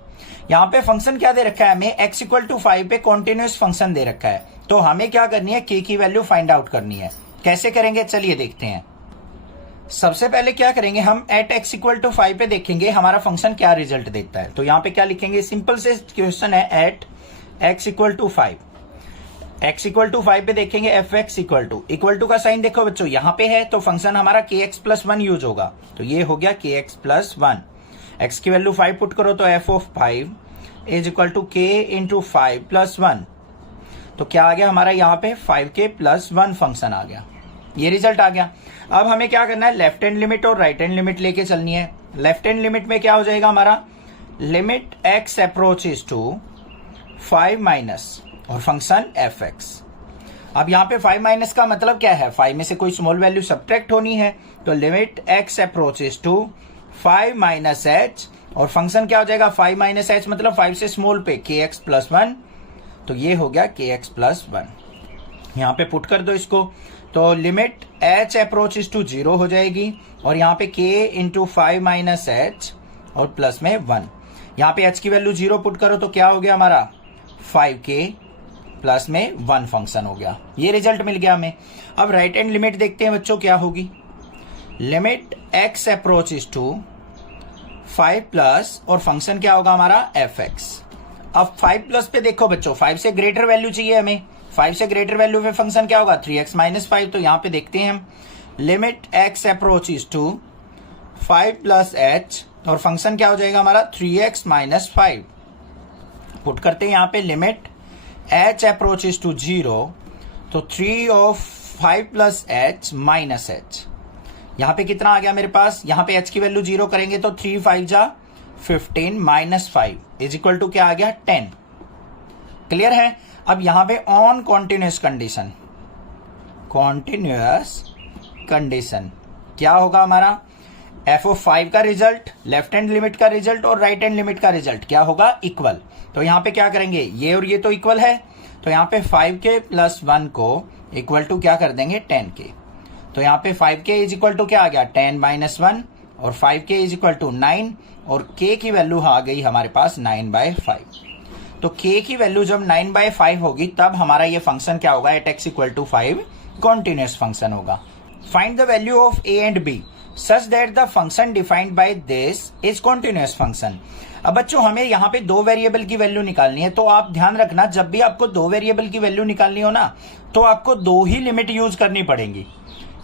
यहाँ पे फंक्शन क्या दे रखा है हमें, x इक्वल टू 5 पे कॉन्टिन्यूस फंक्शन दे रखा है, तो हमें क्या करनी है, k की वैल्यू फाइंड आउट करनी है। कैसे करेंगे चलिए देखते हैं। सबसे पहले क्या करेंगे हम, एट x इक्वल टू 5 पे देखेंगे हमारा फंक्शन क्या रिजल्ट देता है। तो यहाँ पे क्या लिखेंगे, सिंपल से क्वेश्चन है, at x equal to 5, x equal to 5 पे देखेंगे fx इक्वल टू का साइन देखो बच्चों यहाँ पे है, तो फंक्शन हमारा kx प्लस 1 यूज होगा, तो ये हो गया kx प्लस 1। x की वैल्यू 5 पुट करो तो f of 5 is equal to k into 5 plus 1, तो क्या आ गया हमारा यहाँ पे 5k प्लस 1 फंक्शन आ गया, ये रिजल्ट आ गया। अब हमें क्या करना है, लेफ्ट हैंड लिमिट और राइट हैंड लिमिट लेके चलनी है। लेफ्ट हैंड लिमिट में क्या हो जाएगा हमारा, limit x approaches to 5 minus और फंक्शन fx। अब यहाँ पे 5 माइनस का मतलब क्या है, 5 में से कोई स्मॉल वैल्यू सब्ट्रैक्ट होनी है, तो limit x approaches to 5 minus h, और फंक्शन क्या हो जाएगा 5 माइनस h मतलब 5 से स्मॉल पे kx प्लस 1, तो ये हो गया kx प्लस 1। यहाँ पे पुट कर दो इसको, तो लिमिट h अप्रोचेस टू 0 हो जाएगी, और यहाँ पे k इंटू 5 माइनस h और प्लस में 1। यहाँ पे h की वैल्यू 0 पुट करो तो क्या हो गया हमारा 5k प्लस में 1 फंक्शन हो गया, ये रिजल्ट मिल गया हमें। अब राइट हैंड लिमिट देखते हैं बच्चों क्या होगी, limit x approaches to 5 plus और फंक्शन क्या होगा हमारा fx। अब 5 प्लस पे देखो बच्चों, 5 से ग्रेटर वैल्यू चाहिए हमें, 5 से ग्रेटर वैल्यू पे फंक्शन क्या होगा 3x माइनस 5, तो यहाँ पे देखते हैं हम, limit x approaches to 5 plus h और फंक्शन क्या हो जाएगा हमारा 3x माइनस 5। पुट करते हैं यहाँ पे लिमिट h अप्रोचेस टू 0, तो 3 of 5 plus h minus h, यहाँ पे कितना आ गया मेरे पास, यहाँ पे h की वैल्यू 0 करेंगे तो 3 5 जा 15 माइनस 5 इज इक्वल टू क्या आ गया 10। क्लियर है। अब यहाँ पे on continuous condition, continuous condition क्या होगा हमारा, f ऑफ 5 का रिजल्ट, लेफ्ट हैंड लिमिट का रिजल्ट और राइट हैंड लिमिट का रिजल्ट क्या होगा इक्वल। तो यहाँ पे क्या करेंगे, ये और ये तो इक्वल है, तो यहाँ पे 5k प्लस 1 को इक्वल टू क्या कर देंगे 10k, तो यहाँ पे 5k इज इक्वल टू क्या आ गया 10 माइनस 1 और 5k इज इक्वल टू 9, और k की वैल्यू आ गई हमारे पास 9/5। तो k की वैल्यू जब 9/5 होगी तब हमारा ये फंक्शन क्या होगा, at x equal to 5 continuous function होगा। Find the value of a and b such that the function defined by this is continuous function. अब बच्चों हमें यहाँ पे 2 वेरिएबल की वैल्यू निकालनी है, तो आप ध्यान रखना जब भी आपको 2 वेरिएबल की वैल्यू निकालनी हो ना, तो आपको 2 ही लिमिट यूज करनी पड़ेंगी।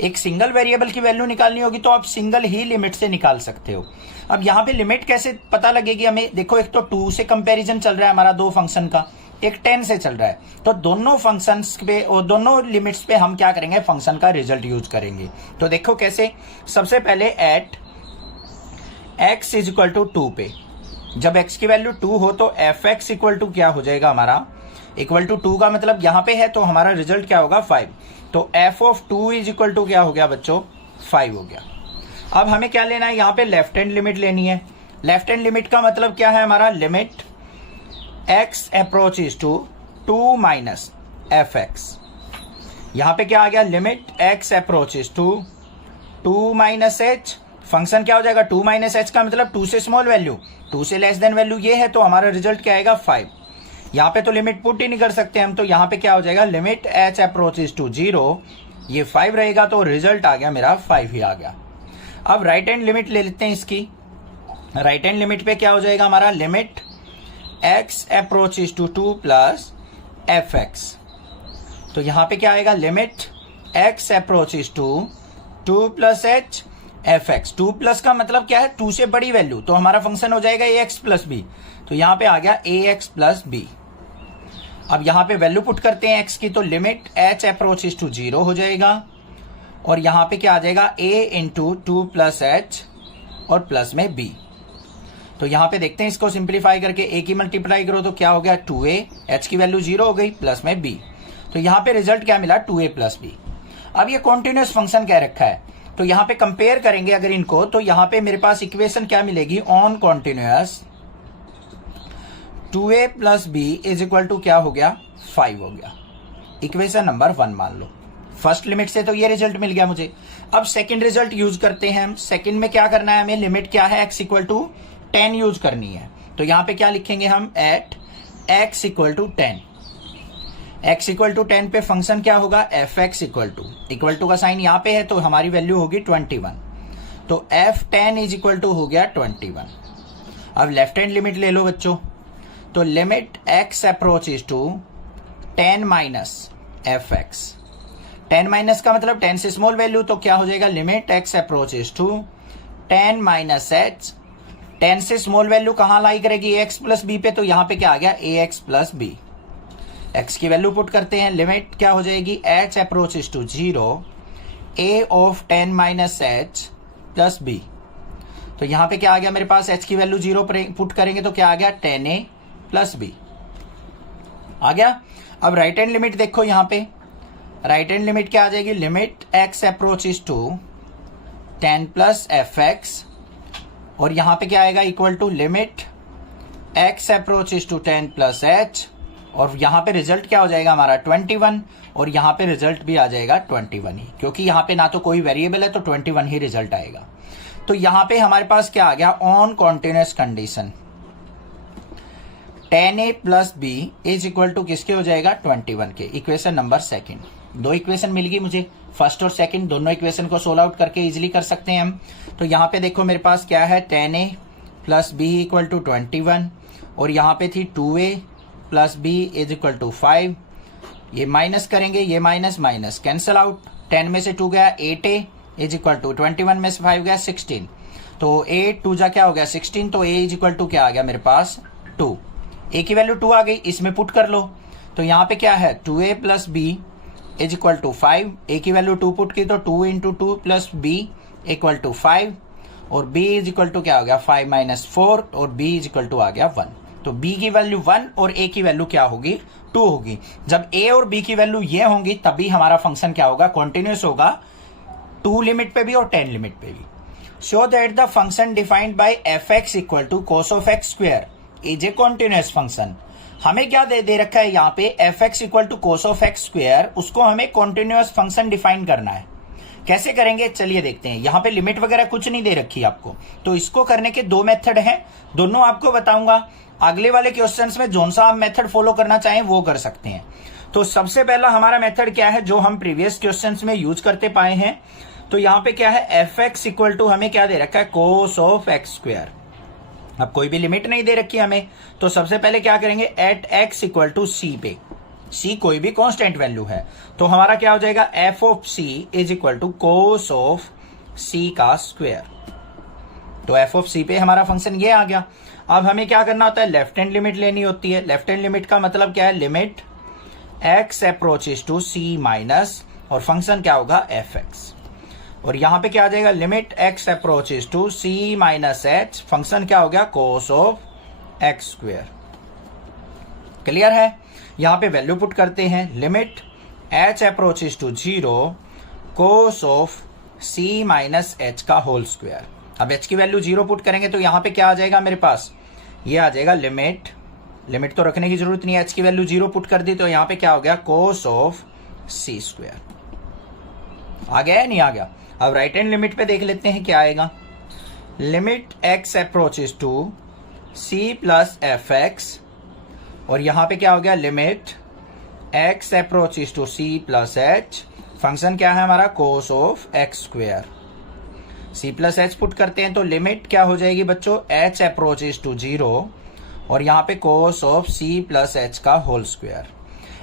एक सिंगल वेरिएबल की वैल्यू निकालनी होगी तो आप सिंगल ही लिमिट से निकाल सकते हो। अब यहाँ पे लिमिट कैसे पता लगेगी हमें? देखो एक तो 2 से कंपैरिजन चल रहा है हमारा दो फंक्शन का, एक 10 से चल रहा है, तो दोनों फंक्शंस पे और दोनों लिमिट्स पे हम क्या करेंगे? फंक्शन का रिजल्ट यूज करेंगे। तो देखो कैसे, सबसे पहले at x is equal to 2 पे, जब x की वैल्यू 2 हो तो एफ एक्स इक्वल टू क्या हो जाएगा हमारा? इक्वल टू 2 का मतलब यहाँ पे है तो हमारा रिजल्ट क्या होगा? 5। तो f of 2 is equal to क्या हो गया बच्चों? 5 हो गया। अब हमें क्या लेना है? यहाँ पे लेफ्ट हैंड लिमिट लेनी है। लेफ्ट हैंड लिमिट का मतलब क्या है हमारा? Limit x approaches to 2 minus f x. यहाँ पे क्या आ गया? Limit x approaches to 2 minus h. Function क्या हो जाएगा? 2 माइनस एच का मतलब 2 से स्मॉल वैल्यू, 2 से लेस देन वैल्यू ये है, तो हमारा रिजल्ट क्या आएगा? 5। यहाँ पे तो लिमिट पुट ही नहीं कर सकते हम, तो यहाँ पे क्या हो जाएगा? लिमिट h अप्रोचेस टू 0, ये 5 रहेगा, तो रिजल्ट आ गया मेरा 5 ही आ गया। अब राइट हैंड लिमिट ले लेते हैं इसकी। राइट हैंड लिमिट पे क्या हो जाएगा हमारा? Limit x approaches to 2 plus f x. तो यहाँ पे क्या आएगा? Limit x approaches to 2 plus h f x. 2 plus का मतलब क्या है? 2 से बड़ी वैल्यू, तो हमारा फंक्शन हो जाएगा ax प्लस बी। तो यहाँ पे आ गया ax प्लस बी। अब यहाँ पे वैल्यू पुट करते हैं x की, तो लिमिट h अप्रोचेस टू 0 हो जाएगा, और यहाँ पे क्या आ जाएगा? a इंटू 2 प्लस एच और प्लस में b। तो यहाँ पे देखते हैं इसको सिंप्लीफाई करके, a की मल्टीप्लाई करो तो क्या हो गया? 2a, h की वैल्यू 0 हो गई, प्लस में b। तो यहाँ पे रिजल्ट क्या मिला? 2a plus b। अब ये कॉन्टिन्यूस फंक्शन कह रखा है, तो यहाँ पे कंपेयर करेंगे अगर इनको, तो यहाँ पे मेरे पास इक्वेशन क्या मिलेगी? On continuous 2a plus b is equal to क्या हो गया? 5 हो गया। इक्वेशन नंबर 1 मान लो। फर्स्ट लिमिट से तो ये रिजल्ट मिल गया मुझे। अब सेकंड रिजल्ट यूज करते हैं हम। सेकंड में क्या करना है हमें? लिमिट क्या है? x इक्वल टू 10 यूज करनी है। तो यहाँ पे क्या लिखेंगे हम? At x equal to 10। x equal to 10 पे फंक्शन क्या होगा? एफ एक्स इक्वल टू का साइन यहाँ पे है, तो हमारी वैल्यू होगी 21। तो f10 इज इक्वल टू हो गया 21। अब लेफ्ट हैंड लिमिट ले लो बच्चों। तो limit x approaches to 10 minus f x. 10 minus का मतलब 10 से स्मॉल वैल्यू, तो क्या हो जाएगा? Limit x approaches to 10 minus h. 10 से स्मॉल वैल्यू कहाँ लाई करेगी? ax प्लस बी पे, तो यहाँ पे क्या आ गया? ax plus b. x की वैल्यू पुट करते हैं, लिमिट क्या हो जाएगी? h approaches to 0, a of 10 minus h plus b। तो यहाँ पे क्या आ गया मेरे पास? h की वैल्यू 0 पुट करेंगे तो क्या आ गया? 10a प्लस b आ गया। अब राइट हैंड लिमिट देखो, यहाँ पे राइट हैंड लिमिट क्या आ जाएगी? Limit x approaches to 10 plus f x, और यहाँ पे क्या आएगा? Equal to limit x approaches to 10 plus h, और यहाँ पे रिजल्ट क्या हो जाएगा हमारा? 21, और यहाँ पे रिजल्ट भी आ जाएगा 21 ही, क्योंकि यहाँ पे ना तो कोई वेरिएबल है, तो 21 ही रिजल्ट आएगा। तो यहाँ पे हमारे पास क्या आ गया? On continuous condition 10a plus b is equal to किसके हो जाएगा? 21 के। Equation number second. दो इक्वेशन मिल गई मुझे, फर्स्ट और सेकंड, दोनों इक्वेशन को सोल्व आउट करके इजीली कर सकते हैं हम। तो यहाँ पे देखो मेरे पास क्या है? 10a plus b equal to 21, और यहाँ पे थी 2a plus b is equal to 5। ये माइनस करेंगे, ये माइनस माइनस कैंसल आउट। 10 में से 2 गया, 8a इज इक्वल टू 21 में से 5 गया 16। तो 8 2 जा क्या हो गया? 16। तो a इज इक्वल टू क्या आ गया मेरे पास? 2। a की वैल्यू 2 आ गई, इसमें पुट कर लो। तो यहाँ पे क्या है? 2a plus b is equal to 5। a की वैल्यू 2 पुट की तो 2 into 2 plus b equal to 5, और b इज इक्वल टू क्या हो गया? 5 माइनस 4, और b इज इक्वल टू आ गया 1। तो b की वैल्यू 1 और a की वैल्यू क्या होगी? 2 होगी। जब a और b की वैल्यू ये होंगी तभी हमारा फंक्शन क्या होगा? कॉन्टिन्यूस होगा, 2 लिमिट पे भी और 10 लिमिट पे भी। Show that the function defined by f x equal to cos of x square is a continuous function. हमें क्या दे रखा है यहाँ पे? F x equal to cos of x square, उसको हमें कॉन्टिन्यूस फंक्शन डिफाइन करना है। कैसे करेंगे चलिए देखते हैं। यहाँ पे लिमिट वगैरह कुछ नहीं दे रखी आपको, तो इसको करने के 2 मेथड हैं, दोनों आपको बताऊंगा। अगले वाले क्वेश्चंस में जोन सा आप मेथड फॉलो करना चाहें वो कर सकते हैं। तो सबसे पहला हमारा मेथड क्या है जो हम प्रीवियस क्वेश्चंस में यूज करते पाए हैं? तो यहाँ पे क्या है? एफ एक्स इक्वल टू हमें क्या दे रखा है? कोस ऑफ एक्स स्क्वायर। अब कोई भी लिमिट नहीं दे रखी हमें, तो सबसे पहले क्या करेंगे? एट एक्स इक्वल टू सी पे, सी कोई भी कांस्टेंट वैल्यू है, तो हमारा क्या हो जाएगा? F of C is equal to cos of C का स्क्वायर। तो एफ ऑफ सी पे हमारा फंक्शन ये आ गया। अब हमें क्या करना होता है, लेफ्ट हैंड लिमिट लेनी होती है। लेफ्ट हैंड लिमिट का मतलब क्या है, limit x approaches to c minus, और फंक्शन क्या होगा एफ एक्स, और यहां पे क्या आ जाएगा, limit x approaches to c minus h, function क्या हो गया cos of x square. Clear है। यहां पे वैल्यू पुट करते हैं, limit h approaches to 0 cos of c minus h का होल स्क्वायर। अब एच की वैल्यू 0 पुट करेंगे तो यहां पे क्या आ जाएगा मेरे पास, ये आ जाएगा लिमिट तो रखने की जरूरत नहीं है, एच की वैल्यू 0 पुट कर दी तो यहां पे क्या हो गया कोस ऑफ सी स्क्वायर। आ गया है नहीं आ गया। अब राइट हैंड लिमिट पे देख लेते हैं क्या आएगा, limit x approaches to c plus f x, और यहां पे क्या हो गया limit x approaches to c plus h, function क्या है हमारा cos of x square. C plus h put करते हैं तो लिमिट क्या हो जाएगी बच्चों, एच अप्रोचेस टू 0, और यहां पे cos of c plus h का होल स्क्वेयर।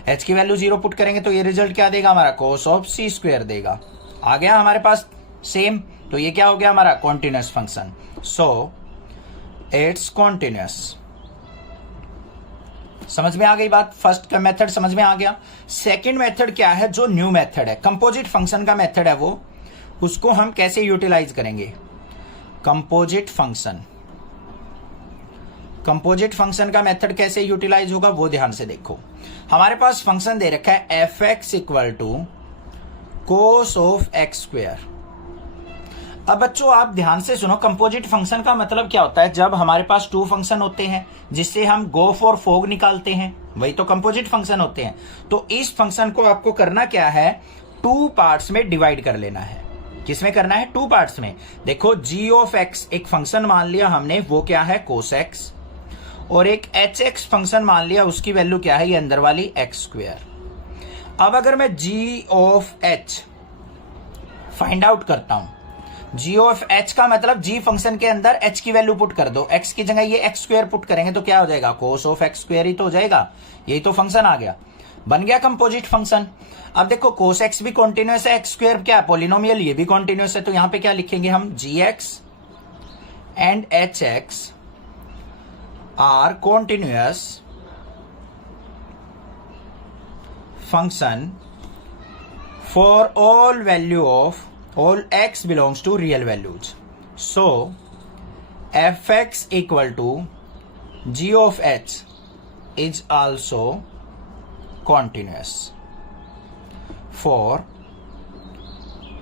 एच की वैल्यू 0 पुट करेंगे तो ये रिजल्ट क्या देगा हमारा, कोस ऑफ सी स्क्वेयर देगा। आ गया हमारे पास सेम, तो ये क्या हो गया हमारा continuous function, so it's continuous. समझ में आ गई बात, फर्स्ट का मेथड समझ में आ गया। सेकंड मेथड क्या है, जो न्यू मेथड है, कंपोजिट फंक्शन का मेथड है वो, उसको हम कैसे यूटिलाइज करेंगे, कंपोजिट फंक्शन। कंपोजिट फंक्शन का मेथड कैसे यूटिलाइज होगा वो ध्यान से देखो। हमारे पास फंक्शन दे रखा है f x equal to cos of x square. अब बच्चों आप ध्यान से सुनो, कंपोजिट फंक्शन का मतलब क्या होता है, जब हमारे पास 2 फंक्शन होते हैं जिससे हम गो फॉर फोग निकालते हैं, वही तो कंपोजिट फंक्शन होते हैं। तो इस फंक्शन को आपको करना क्या है, 2 पार्ट्स में डिवाइड कर लेना है। किसमें करना है, 2 पार्ट्स में। देखो जी ऑफ एक्स एक फंक्शन मान लिया हमने, वो क्या है कोस एक्स, और एक एच एक्स फंक्शन मान लिया, उसकी वैल्यू क्या है, ये अंदर वाली एक्स स्क्वेयर। अब अगर मैं जी ऑफ एच फाइंड आउट करता हूं, जी ऑफ एच का मतलब जी फंक्शन के अंदर एच की वैल्यू पुट कर दो, एक्स की जगह ये एक्स स्क्वेयर पुट करेंगे तो क्या हो जाएगा, कोस ऑफ एक्स स्क्वेयर ही तो हो जाएगा। यही तो फंक्शन आ गया, बन गया कंपोजिट फंक्शन। अब देखो कोस एक्स भी कॉन्टिन्यूअस है, एक्स स्क्वेयर क्या पॉलिनोमियल, ये भी कॉन्टिन्यूअस है, तो यहां पे क्या लिखेंगे हम, G X and H X are continuous function for all value of all x belongs to real values. So fx equal to g of h is also continuous for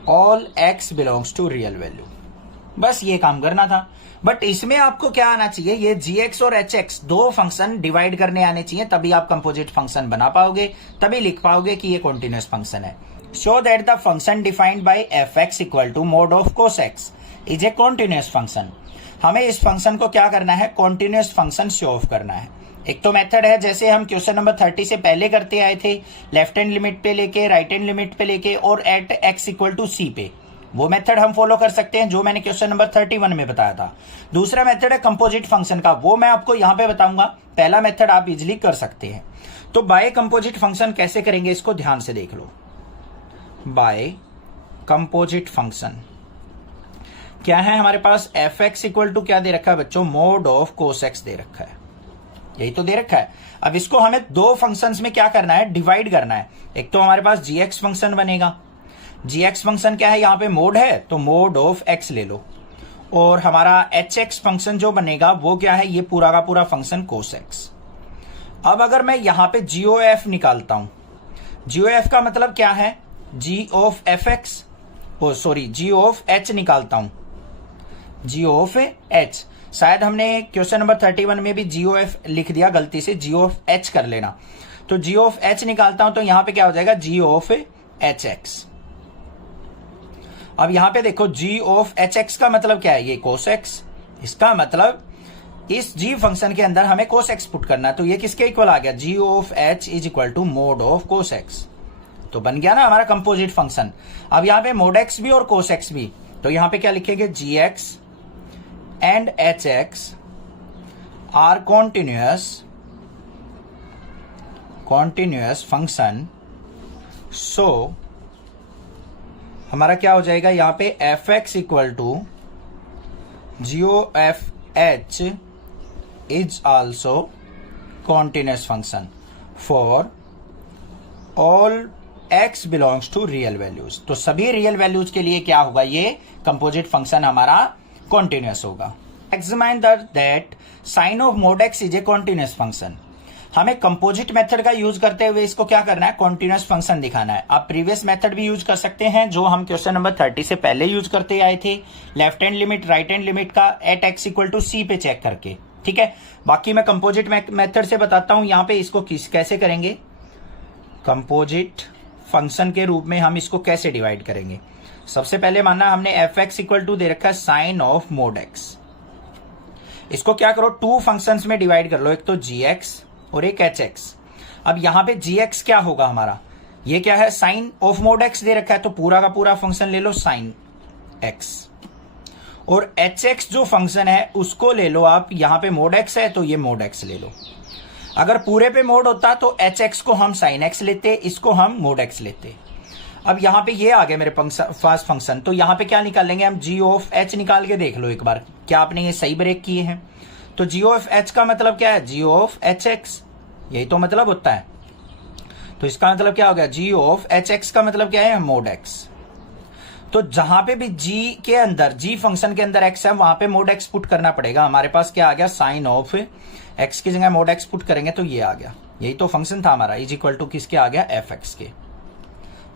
all x belongs to real value. बस ये काम करना था, but इसमें आपको क्या आना चाहिए, ये gx और hx 2 फंक्शन डिवाइड करने आने चाहिए, तभी आप कंपोजिट फंक्शन बना पाओगे, तभी लिख पाओगे कि ये कॉन्टिन्यूअस फंक्शन है। Show that the function defined by fx equal to mod of cos x is a continuous function. हमें इस फंक्शन को क्या करना है, कॉन्टिन्यूअस फंक्शन शो ऑफ करना है। एक तो मेथड है जैसे हम क्वेश्चन नंबर 30 से पहले करते आए थे, लेफ्ट हैंड लिमिट पे लेके राइट हैंड लिमिट पे लेके और एट एक्स इक्वल टू सी पे, वो मेथड हम फॉलो कर सकते हैं जो मैंने क्वेश्चन नंबर 31 में बताया था। दूसरा मेथड है कंपोजिट फंक्शन का, वो मैं आपको यहां पे बताऊंगा। पहला मेथड आप इजिली कर सकते हैं। तो बाय कंपोजिट फंक्शन कैसे करेंगे, इसको ध्यान से देख लो। बाय कंपोजिट फंक्शन क्या है हमारे पास, एफ एक्स इक्वल टू क्या दे रखा है बच्चों, मोड ऑफ कोस एक्स दे रखा है, यही तो दे रखा है। अब इसको हमें 2 फंक्शंस में क्या करना है, डिवाइड करना है। एक तो हमारे पास जी एक्स फंक्शन बनेगा, जी एक्स फंक्शन क्या है, यहां पे मोड है तो मोड ऑफ एक्स ले लो, और हमारा एच एक्स फंक्शन जो बनेगा वो क्या है, ये पूरा का पूरा फंक्शन कोस एक्स। अब अगर मैं यहां पे जी ओ एफ निकालता हूं, जी ओ एफ का मतलब क्या है, G of F X, oh sorry G of H निकालता हूं, जी ऑफ एच। शायद हमने क्वेश्चन नंबर 31 में भी जी ओ एफ लिख दिया गलती से, जी ऑफ एच कर लेना। तो जी ऑफ एच निकालता हूं तो यहां पे क्या हो जाएगा, जी ऑफ एच एक्स। अब यहां पे देखो जी ऑफ एच एक्स का मतलब क्या है, ये कोस एक्स। इसका मतलब इस जी फंक्शन के अंदर हमें कोस एक्स पुट करना है, तो ये किसके इक्वल आ गया, G of H is equal to mod of cos X. तो बन गया ना हमारा कंपोजिट फंक्शन। अब यहां पे मोड एक्स भी और कोस एक्स भी, तो यहां पे क्या लिखेंगे, G X and H X are continuous function. So हमारा क्या हो जाएगा, यहां पे F x equal to GOFH is also continuous function for all x belongs to real values। तो सभी रियल वैल्यूज के लिए क्या होगा, ये कंपोजिट फंक्शन हमारा कॉन्टिन्यूस होगा। Examine that sine of mod x is a continuous function. हमें कंपोजिट मेथड का यूज करते हुए इसको क्या करना है, कॉन्टिन्यूस फंक्शन दिखाना है। आप प्रीवियस मेथड भी यूज कर सकते हैं जो हम क्वेश्चन नंबर 30 से पहले यूज करते आए थे, left hand limit right hand limit का at x equal to c पे चेक करके, ठीक है। बाकी मैं कंपोजिट मेथड से बताता हूं यहां पे इसको कैसे करेंगे। कंपोजिट फंक्शन के रूप में हम इसको कैसे डिवाइड करेंगे। सबसे पहले मानना हमने fx इक्वल टू दे रखा है साइन ऑफ मोड x। इसको क्या करो, टू फंक्शंस में डिवाइड कर लो, एक तो gx और एक hx। अब यहां पे gx क्या होगा हमारा, ये क्या है, साइन ऑफ मोड x दे रखा है, तो पूरा का पूरा फंक्शन ले लो साइन x। और hx जो फंक्शन है उसको ले लो आप, यहां पे मोड x है तो ये मोड x ले लो। अगर पूरे पे मोड होता तो hx को हम साइन x लेते, इसको हम मोड x लेते। अब यहां पे ये आ गया मेरे पास फंक्शन, तो यहां पे क्या निकाल लेंगे हम, g ऑफ h निकाल के देख लो एक बार, क्या आपने ये सही ब्रेक किए हैं। तो g ऑफ h का मतलब क्या है, g ऑफ hx, यही तो मतलब होता है। तो इसका मतलब क्या हो गया, g ऑफ hx का मतलब क्या है, मोड x। तो जहां पे भी g के अंदर, g फंक्शन के अंदर x है, वहां पे मोड x पुट करना पड़ेगा। हमारे पास क्या आ गया, साइन ऑफ x की जगह मोड x पुट करेंगे तो ये आ गया, यही तो फंक्शन था हमारा, इज इक्वल टू किसके आ गया, fx के।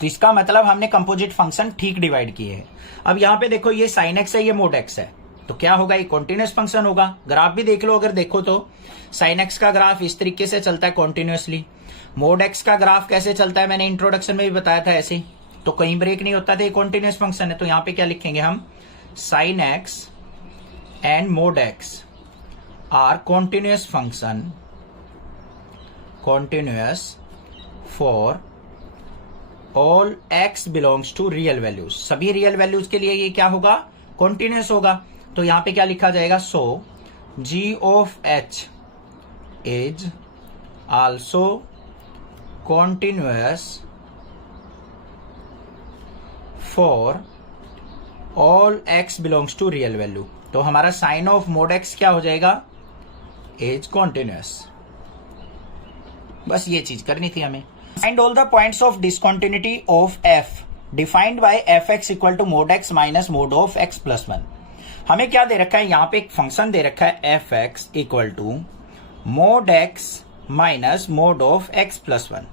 तो इसका मतलब हमने कंपोजिट फंक्शन ठीक डिवाइड किए हैं। अब यहां पे देखो ये साइन x है, ये मोड x है, तो क्या होगा, ये कॉन्टिन्यूस फंक्शन होगा। ग्राफ भी देख लो, अगर देखो तो साइन x का ग्राफ इस तरीके से चलता है कॉन्टिन्यूसली। मोड x का ग्राफ कैसे चलता है, मैंने इंट्रोडक्शन में भी बताया था ऐसे, तो कहीं ब्रेक नहीं होता था, ये कॉन्टिन्यूस फंक्शन है। तो यहां पे क्या लिखेंगे हम, sine x and mod x are continuous function, continuous for all x belongs to real values. सभी रियल वैल्यूज के लिए ये क्या होगा, कॉन्टिन्यूस होगा। तो यहां पे क्या लिखा जाएगा, so g of h is also continuous for all x belongs to real value. तो हमारा साइन ऑफ मोड x क्या हो जाएगा, इज कॉन्टिन्यूस। बस ये चीज करनी थी हमें। Find all the points of discontinuity of f defined by fx equal to mod x minus mod of x plus 1। हमें क्या दे रखा है, यहां पे एक फंक्शन दे रखा है fx equal to mod x minus mod of x plus 1।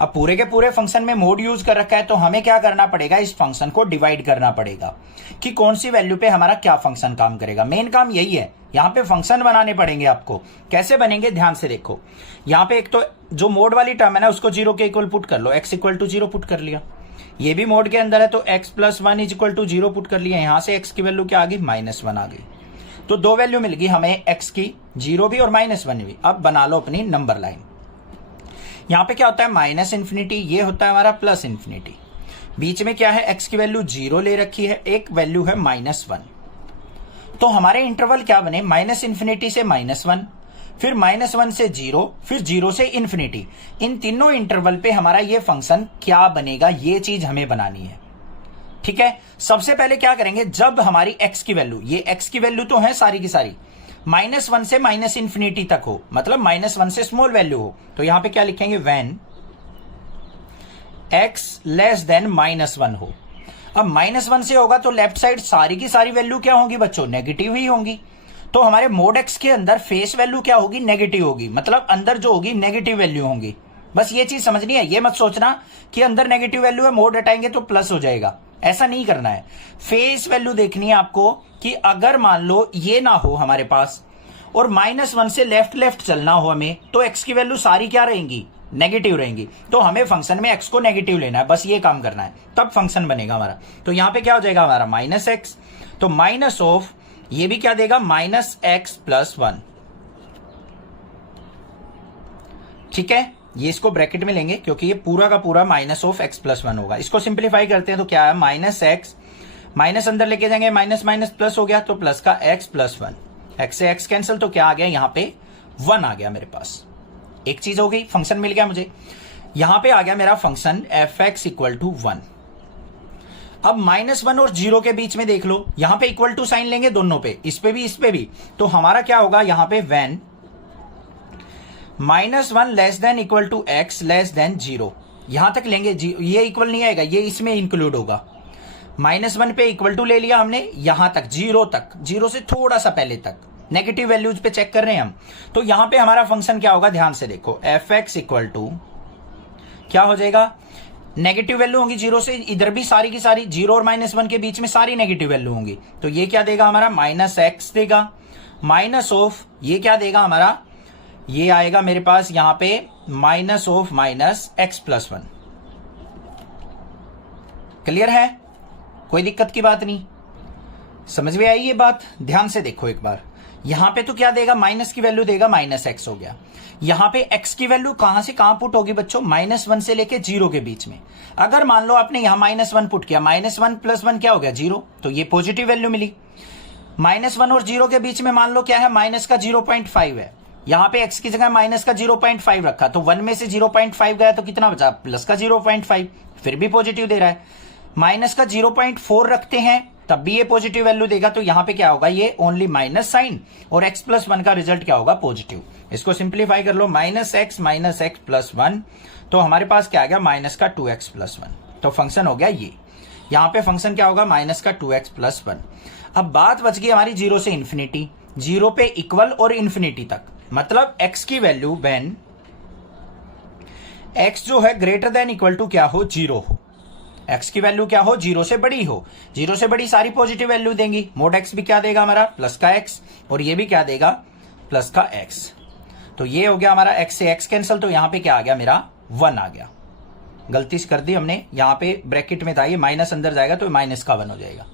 अब पूरे के पूरे फंक्शन में मोड यूज कर रखा है, तो हमें क्या करना पड़ेगा, इस फंक्शन को डिवाइड करना पड़ेगा कि कौन सी वैल्यू पे हमारा क्या फंक्शन काम करेगा। मेन काम यही है, यहां पे फंक्शन बनाने पड़ेंगे आपको। कैसे बनेंगे, ध्यान से देखो। यहां पे एक तो जो मोड वाली टर्म है ना, उसको 0 के इक्वल पुट कर लो, x इक्वल टू 0 पुट कर लिया। ये भी मोड के अंदर है तो x plus 1 is equal to 0 put कर लिया। यहां से x की वैल्यू क्या आ गई, -1 आ गई। तो दो वैल्यू मिल गई हमें x की, 0 भी और -1 भी। अब बना लो अपनी नंबर लाइन। यहां पे क्या होता है, माइनस इन्फिनिटी, ये होता है हमारा प्लस इन्फिनिटी। बीच में क्या है, x की वैल्यू 0 ले रखी है, एक वैल्यू है -1। तो हमारे इंटरवल क्या बने, माइनस इन्फिनिटी से -1, फिर -1 से 0, फिर 0 से इन्फिनिटी। इन तीनों इंटरवल पे हमारा ये फंक्शन क्या बनेगा, ये चीज हमें बनानी है। ठीक है, सबसे पहले क्या करेंगे, जब हमारी x की वैल्यू, ये x की वैल्यू तो है सारी की सारी, -1 से माइनस इन्फिनिटी तक हो, मतलब -1 से स्मॉल वैल्यू हो, तो यहां पे क्या लिखेंगे, व्हेन x लेस देन -1 हो। अब -1 से होगा तो लेफ्ट साइड सारी की सारी वैल्यू क्या होगी बच्चों, नेगेटिव ही होंगी। तो हमारे मोड x के अंदर फेस वैल्यू क्या होगी, नेगेटिव होगी, मतलब अंदर जो होगी नेगेटिव वैल्यू होंगी। बस ये चीज समझनी है, ये मत सोचना कि अंदर नेगेटिव वैल्यू है, मोड हटाएंगे तो प्लस हो जाएगा, ऐसा नहीं करना है। फेस वैल्यू देखनी है आपको कि अगर मान लो ये ना हो हमारे पास और -1 से लेफ्ट चलना हो हमें, तो x की वैल्यू सारी क्या रहेंगी, नेगेटिव रहेंगी। तो हमें फंक्शन में x को नेगेटिव लेना है, बस ये काम करना है, तब फंक्शन बनेगा हमारा। तो यहां पे क्या हो जाएगा हमारा, -x, तो माइनस ऑफ ये भी क्या देगा, -x प्लस 1। ठीक है, ये इसको ब्रैकेट में लेंगे क्योंकि ये पूरा का पूरा -x प्लस 1 होगा। इसको सिंप्लीफाई करते हैं तो क्या है, -x, माइनस अंदर लेके जाएंगे, माइनस माइनस प्लस हो गया, तो प्लस का x प्लस 1, x से x कैंसिल, तो क्या आ गया, यहां पे 1 आ गया मेरे पास। एक चीज हो गई, फंक्शन मिल गया मुझे। यहां पे आ गया मेरा फंक्शन fx इक्वल टू 1। अब -1 और 0 के बीच में देख लो, यहां पे इक्वल टू साइन लेंगे दोनों पे, इस पे भी, तो हमारा क्या होगा यहां पे when -1 less than equal to x less than 0, यहां तक लेंगे, ये इक्वल नहीं आएगा, ये इसमें इंक्लूड होगा। -1 पे इक्वल टू ले लिया हमने, यहां तक 0 तक, 0 से थोड़ा सा पहले तक, नेगेटिव वैल्यूज पे चेक कर रहे हैं हम। तो यहां पे हमारा फंक्शन क्या होगा, ध्यान से देखो, fx इक्वल टू क्या हो जाएगा, नेगेटिव वैल्यू होंगी 0 से, इधर भी सारी की सारी 0 और -1 के बीच में सारी नेगेटिव वैल्यू होंगी, तो ये क्या देगा हमारा -x देगा, माइनस ऑफ ये क्या देगा हमारा, ये आएगा मेरे पास यहां पे माइनस ऑफ -x+1। क्लियर है, कोई दिक्कत की बात नहीं, समझ में आई ये बात। ध्यान से देखो एक बार, यहां पे तो क्या देगा, माइनस की वैल्यू देगा, -x हो गया। यहां पे x की वैल्यू कहां से कहां पुट होगी बच्चों, -1 से लेके 0 के बीच में। अगर मान लो आपने यहां -1 पुट किया, -1 + 1 क्या हो गया 0, तो ये पॉजिटिव वैल्यू मिली। -1 और 0 के बीच में मान लो क्या है, माइनस का 0.5 है, यहां पे x की जगह माइनस का 0.5 रखा, तो 1 में से 0.5 गया तो कितना बचा, प्लस का 0.5, फिर भी पॉजिटिव दे रहा है। माइनस का 0.4 रखते हैं तब भी ये पॉजिटिव वैल्यू देगा, तो यहां पे क्या होगा, ये ओनली माइनस साइन, और x+1 का रिजल्ट क्या होगा, पॉजिटिव। इसको सिंप्लीफाई कर लो, -x+1, तो हमारे पास क्या आ गया, -2x+1, तो फंक्शन हो गया ये। यहां पे फंक्शन क्या होगा, -2x+1। अब बात बच गई हमारी 0 से इन्फिनिटी, 0 पे इक्वल और इन्फिनिटी तक, मतलब x की वैल्यू व्हेन x जो है ग्रेटर देन इक्वल टू क्या हो, 0 हो, x की वैल्यू क्या हो, 0 से बड़ी हो, 0 से बड़ी सारी पॉजिटिव वैल्यू देंगी। मोड x भी क्या देगा हमारा, प्लस का x, और ये भी क्या देगा, प्लस का x। तो ये हो गया हमारा x से x कैंसिल, तो यहां पे क्या आ गया मेरा 1 आ गया। गलती से कर दी हमने, यहां पे ब्रैकेट में था, ये माइनस अंदर जाएगा तो माइनस का 1 हो जाएगा।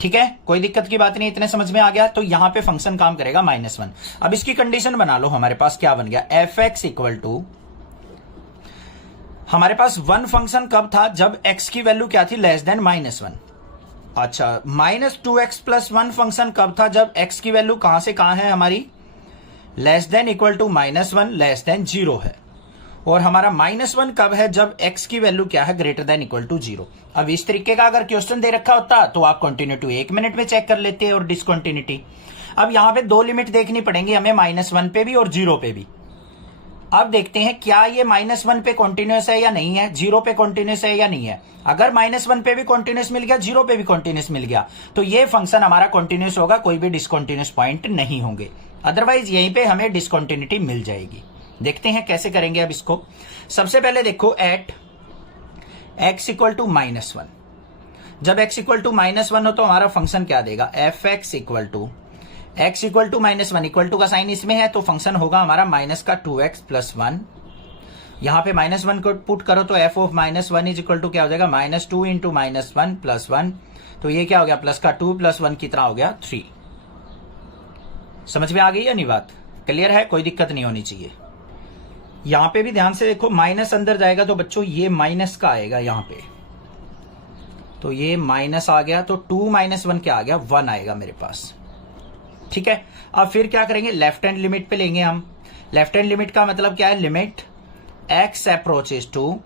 ठीक है, कोई दिक्कत की बात नहीं, इतने समझ में आ गया। तो यहां पे फंक्शन काम करेगा -1। अब इसकी कंडीशन बना लो, हमारे पास क्या बन गया, fx इक्वल टू, हमारे पास 1 फंक्शन कब था, जब x की वैल्यू क्या थी, लेस देन -1। अच्छा, -2x+1 फंक्शन कब था, जब x की वैल्यू कहां से कहां है हमारी, less than equal to -1 less than 0 है। और हमारा -1 कब है, जब x की वैल्यू क्या है, ग्रेटर देन इक्वल टू 0। अब इस तरीके का अगर क्वेश्चन दे रखा होता तो आप कंटिन्यूटी 1 मिनट में चेक कर लेते हैं, और डिसकंटिन्यूटी। अब यहां पे 2 लिमिट देखनी पड़ेंगी हमें, -1 पे भी और 0 पे भी। अब देखते हैं क्या ये -1 पे कॉन्टिन्यूस है या नहीं है, 0 पे कॉन्टिन्यूस है या नहीं है। अगर -1 पे भी कॉन्टिन्यूस मिल गया, 0 पे भी कॉन्टिन्यूस मिल गया, तो ये फंक्शन हमारा कॉन्टिन्यूस होगा, कोई भी डिसकंटिन्यूस पॉइंट नहीं होंगे। अदरवाइज यहीं पे हमें डिसकंटिन्यूटी मिल जाएगी। देखते हैं कैसे करेंगे अब इसको। सबसे पहले देखो, एट x इक्वल टू -1, जब x इक्वल टू -1 हो तो हमारा फंक्शन क्या देगा, fx equal to x equal to -1, equal to का साइन इसमें है, तो फंक्शन होगा हमारा -2x+1। यहां पे -1 को पुट करो तो f of -1 is equal to क्या हो जाएगा, -2 इंटू -1+1, तो ये क्या हो गया, प्लस का 2 + 1 कितना हो गया, 3। समझ में आ गई या नहीं बात, क्लियर है, कोई दिक्कत नहीं होनी चाहिए। यहां पे भी ध्यान से देखो, माइनस अंदर जाएगा तो बच्चों ये माइनस का आएगा यहां पे, तो ये माइनस आ गया, तो 2 - 1 क्या आ गया, 1 आएगा मेरे पास। ठीक है, अब फिर क्या करेंगे, लेफ्ट हैंड लिमिट पे लेंगे हम। लेफ्ट हैंड लिमिट का मतलब क्या है, लिमिट x अप्रोचेस टू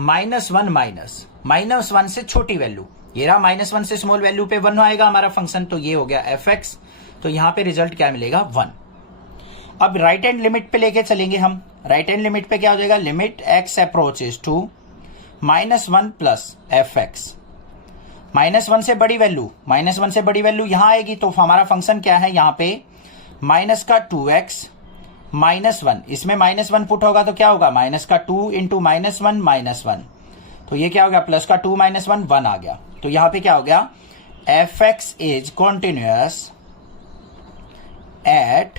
-1 से छोटी वैल्यू, ये रहा -1 से स्मॉल वैल्यू पे 1 आएगा हमारा फंक्शन, तो ये हो गया fx, तो यहां पे रिजल्ट क्या मिलेगा, 1। अब राइट हैंड लिमिट पे लेके चलेंगे हम। राइट हैंड लिमिट पे क्या हो जाएगा, limit x approaches to -1 plus fx, -1 से बड़ी वैल्यू, -1 से बड़ी वैल्यू यहां आएगी, तो हमारा फंक्शन क्या है यहाँ पे, -2x -1, इसमें -1 पुट होगा तो क्या होगा, -2 इंटू -1, तो ये क्या हो गया, प्लस का 2 - 1 आ गया। तो यहां पे क्या हो गया, fx is continuous at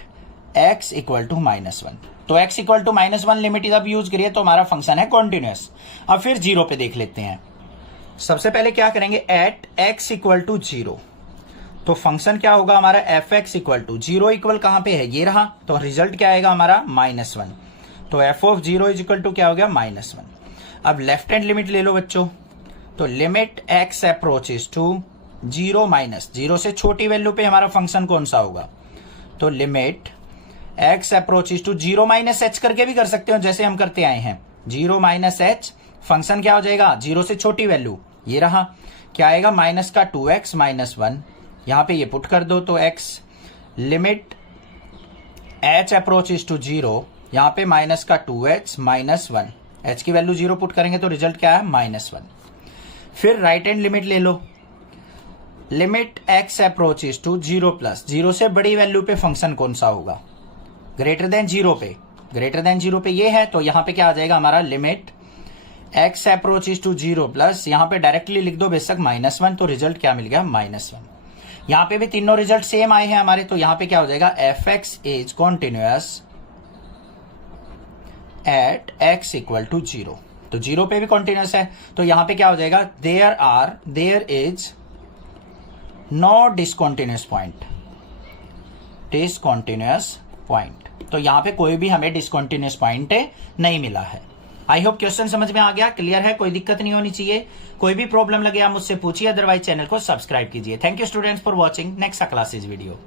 x equal to -1। तो x इक्वल टू -1 लिमिट जब यूज करिए तो हमारा फंक्शन है कॉन्टिन्यूअस। अब फिर 0 पे देख लेते हैं। सबसे पहले क्या करेंगे, एट x इक्वल टू 0, तो फंक्शन क्या होगा हमारा, fx इक्वल टू 0 इक्वल कहां पे है, ये रहा, तो रिजल्ट क्या आएगा हमारा, -1, तो f of 0 is equal to क्या हो गया, -1। अब लेफ्ट हैंड लिमिट ले लो बच्चों, तो लिमिट x अप्रोचेस टू 0 से छोटी वैल्यू पे हमारा फंक्शन कौन सा होगा, तो limit x approaches to 0 - h करके भी कर सकते हो, जैसे हम करते आए हैं, 0 - h, फंक्शन क्या हो जाएगा, 0 से छोटी वैल्यू, ये रहा, क्या आएगा, माइनस का 2x माइनस 1, यहां पे ये पुट कर दो तो x limit h approaches to 0, यहां पे माइनस का 2h माइनस 1, h की वैल्यू 0 पुट करेंगे तो रिजल्ट क्या है, माइनस 1। फिर राइट हैंड लिमिट ले लो, limit x approaches to 0 plus, 0 से बड़ी वैल्यू पे फंक्शन कौन सा होगा, ग्रेटर देन 0 पे, ग्रेटर देन 0 पे ये है, तो यहां पे क्या आ जाएगा हमारा, limit x approaches to 0 plus, यहां पे डायरेक्टली लिख दो बेशक माइनस 1, तो रिजल्ट क्या मिल गया, माइनस 1। यहां पे भी तीनों रिजल्ट सेम आए हैं हमारे, तो यहां पे क्या हो जाएगा, fx is continuous at x equal to 0, तो 0 पे भी कॉन्टिन्यूअस है, तो यहां पे क्या हो जाएगा, there is no discontinuous point, discontinuous point, तो यहां पे कोई भी हमें डिसकॉन्टिन्यूअस पॉइंट नहीं मिला है। आई होप क्वेश्चन समझ में आ गया, क्लियर है, कोई दिक्कत नहीं होनी चाहिए। कोई भी प्रॉब्लम लगे आप मुझसे पूछिए, अदरवाइज चैनल को सब्सक्राइब कीजिए। Thank you students for watching, next classes video.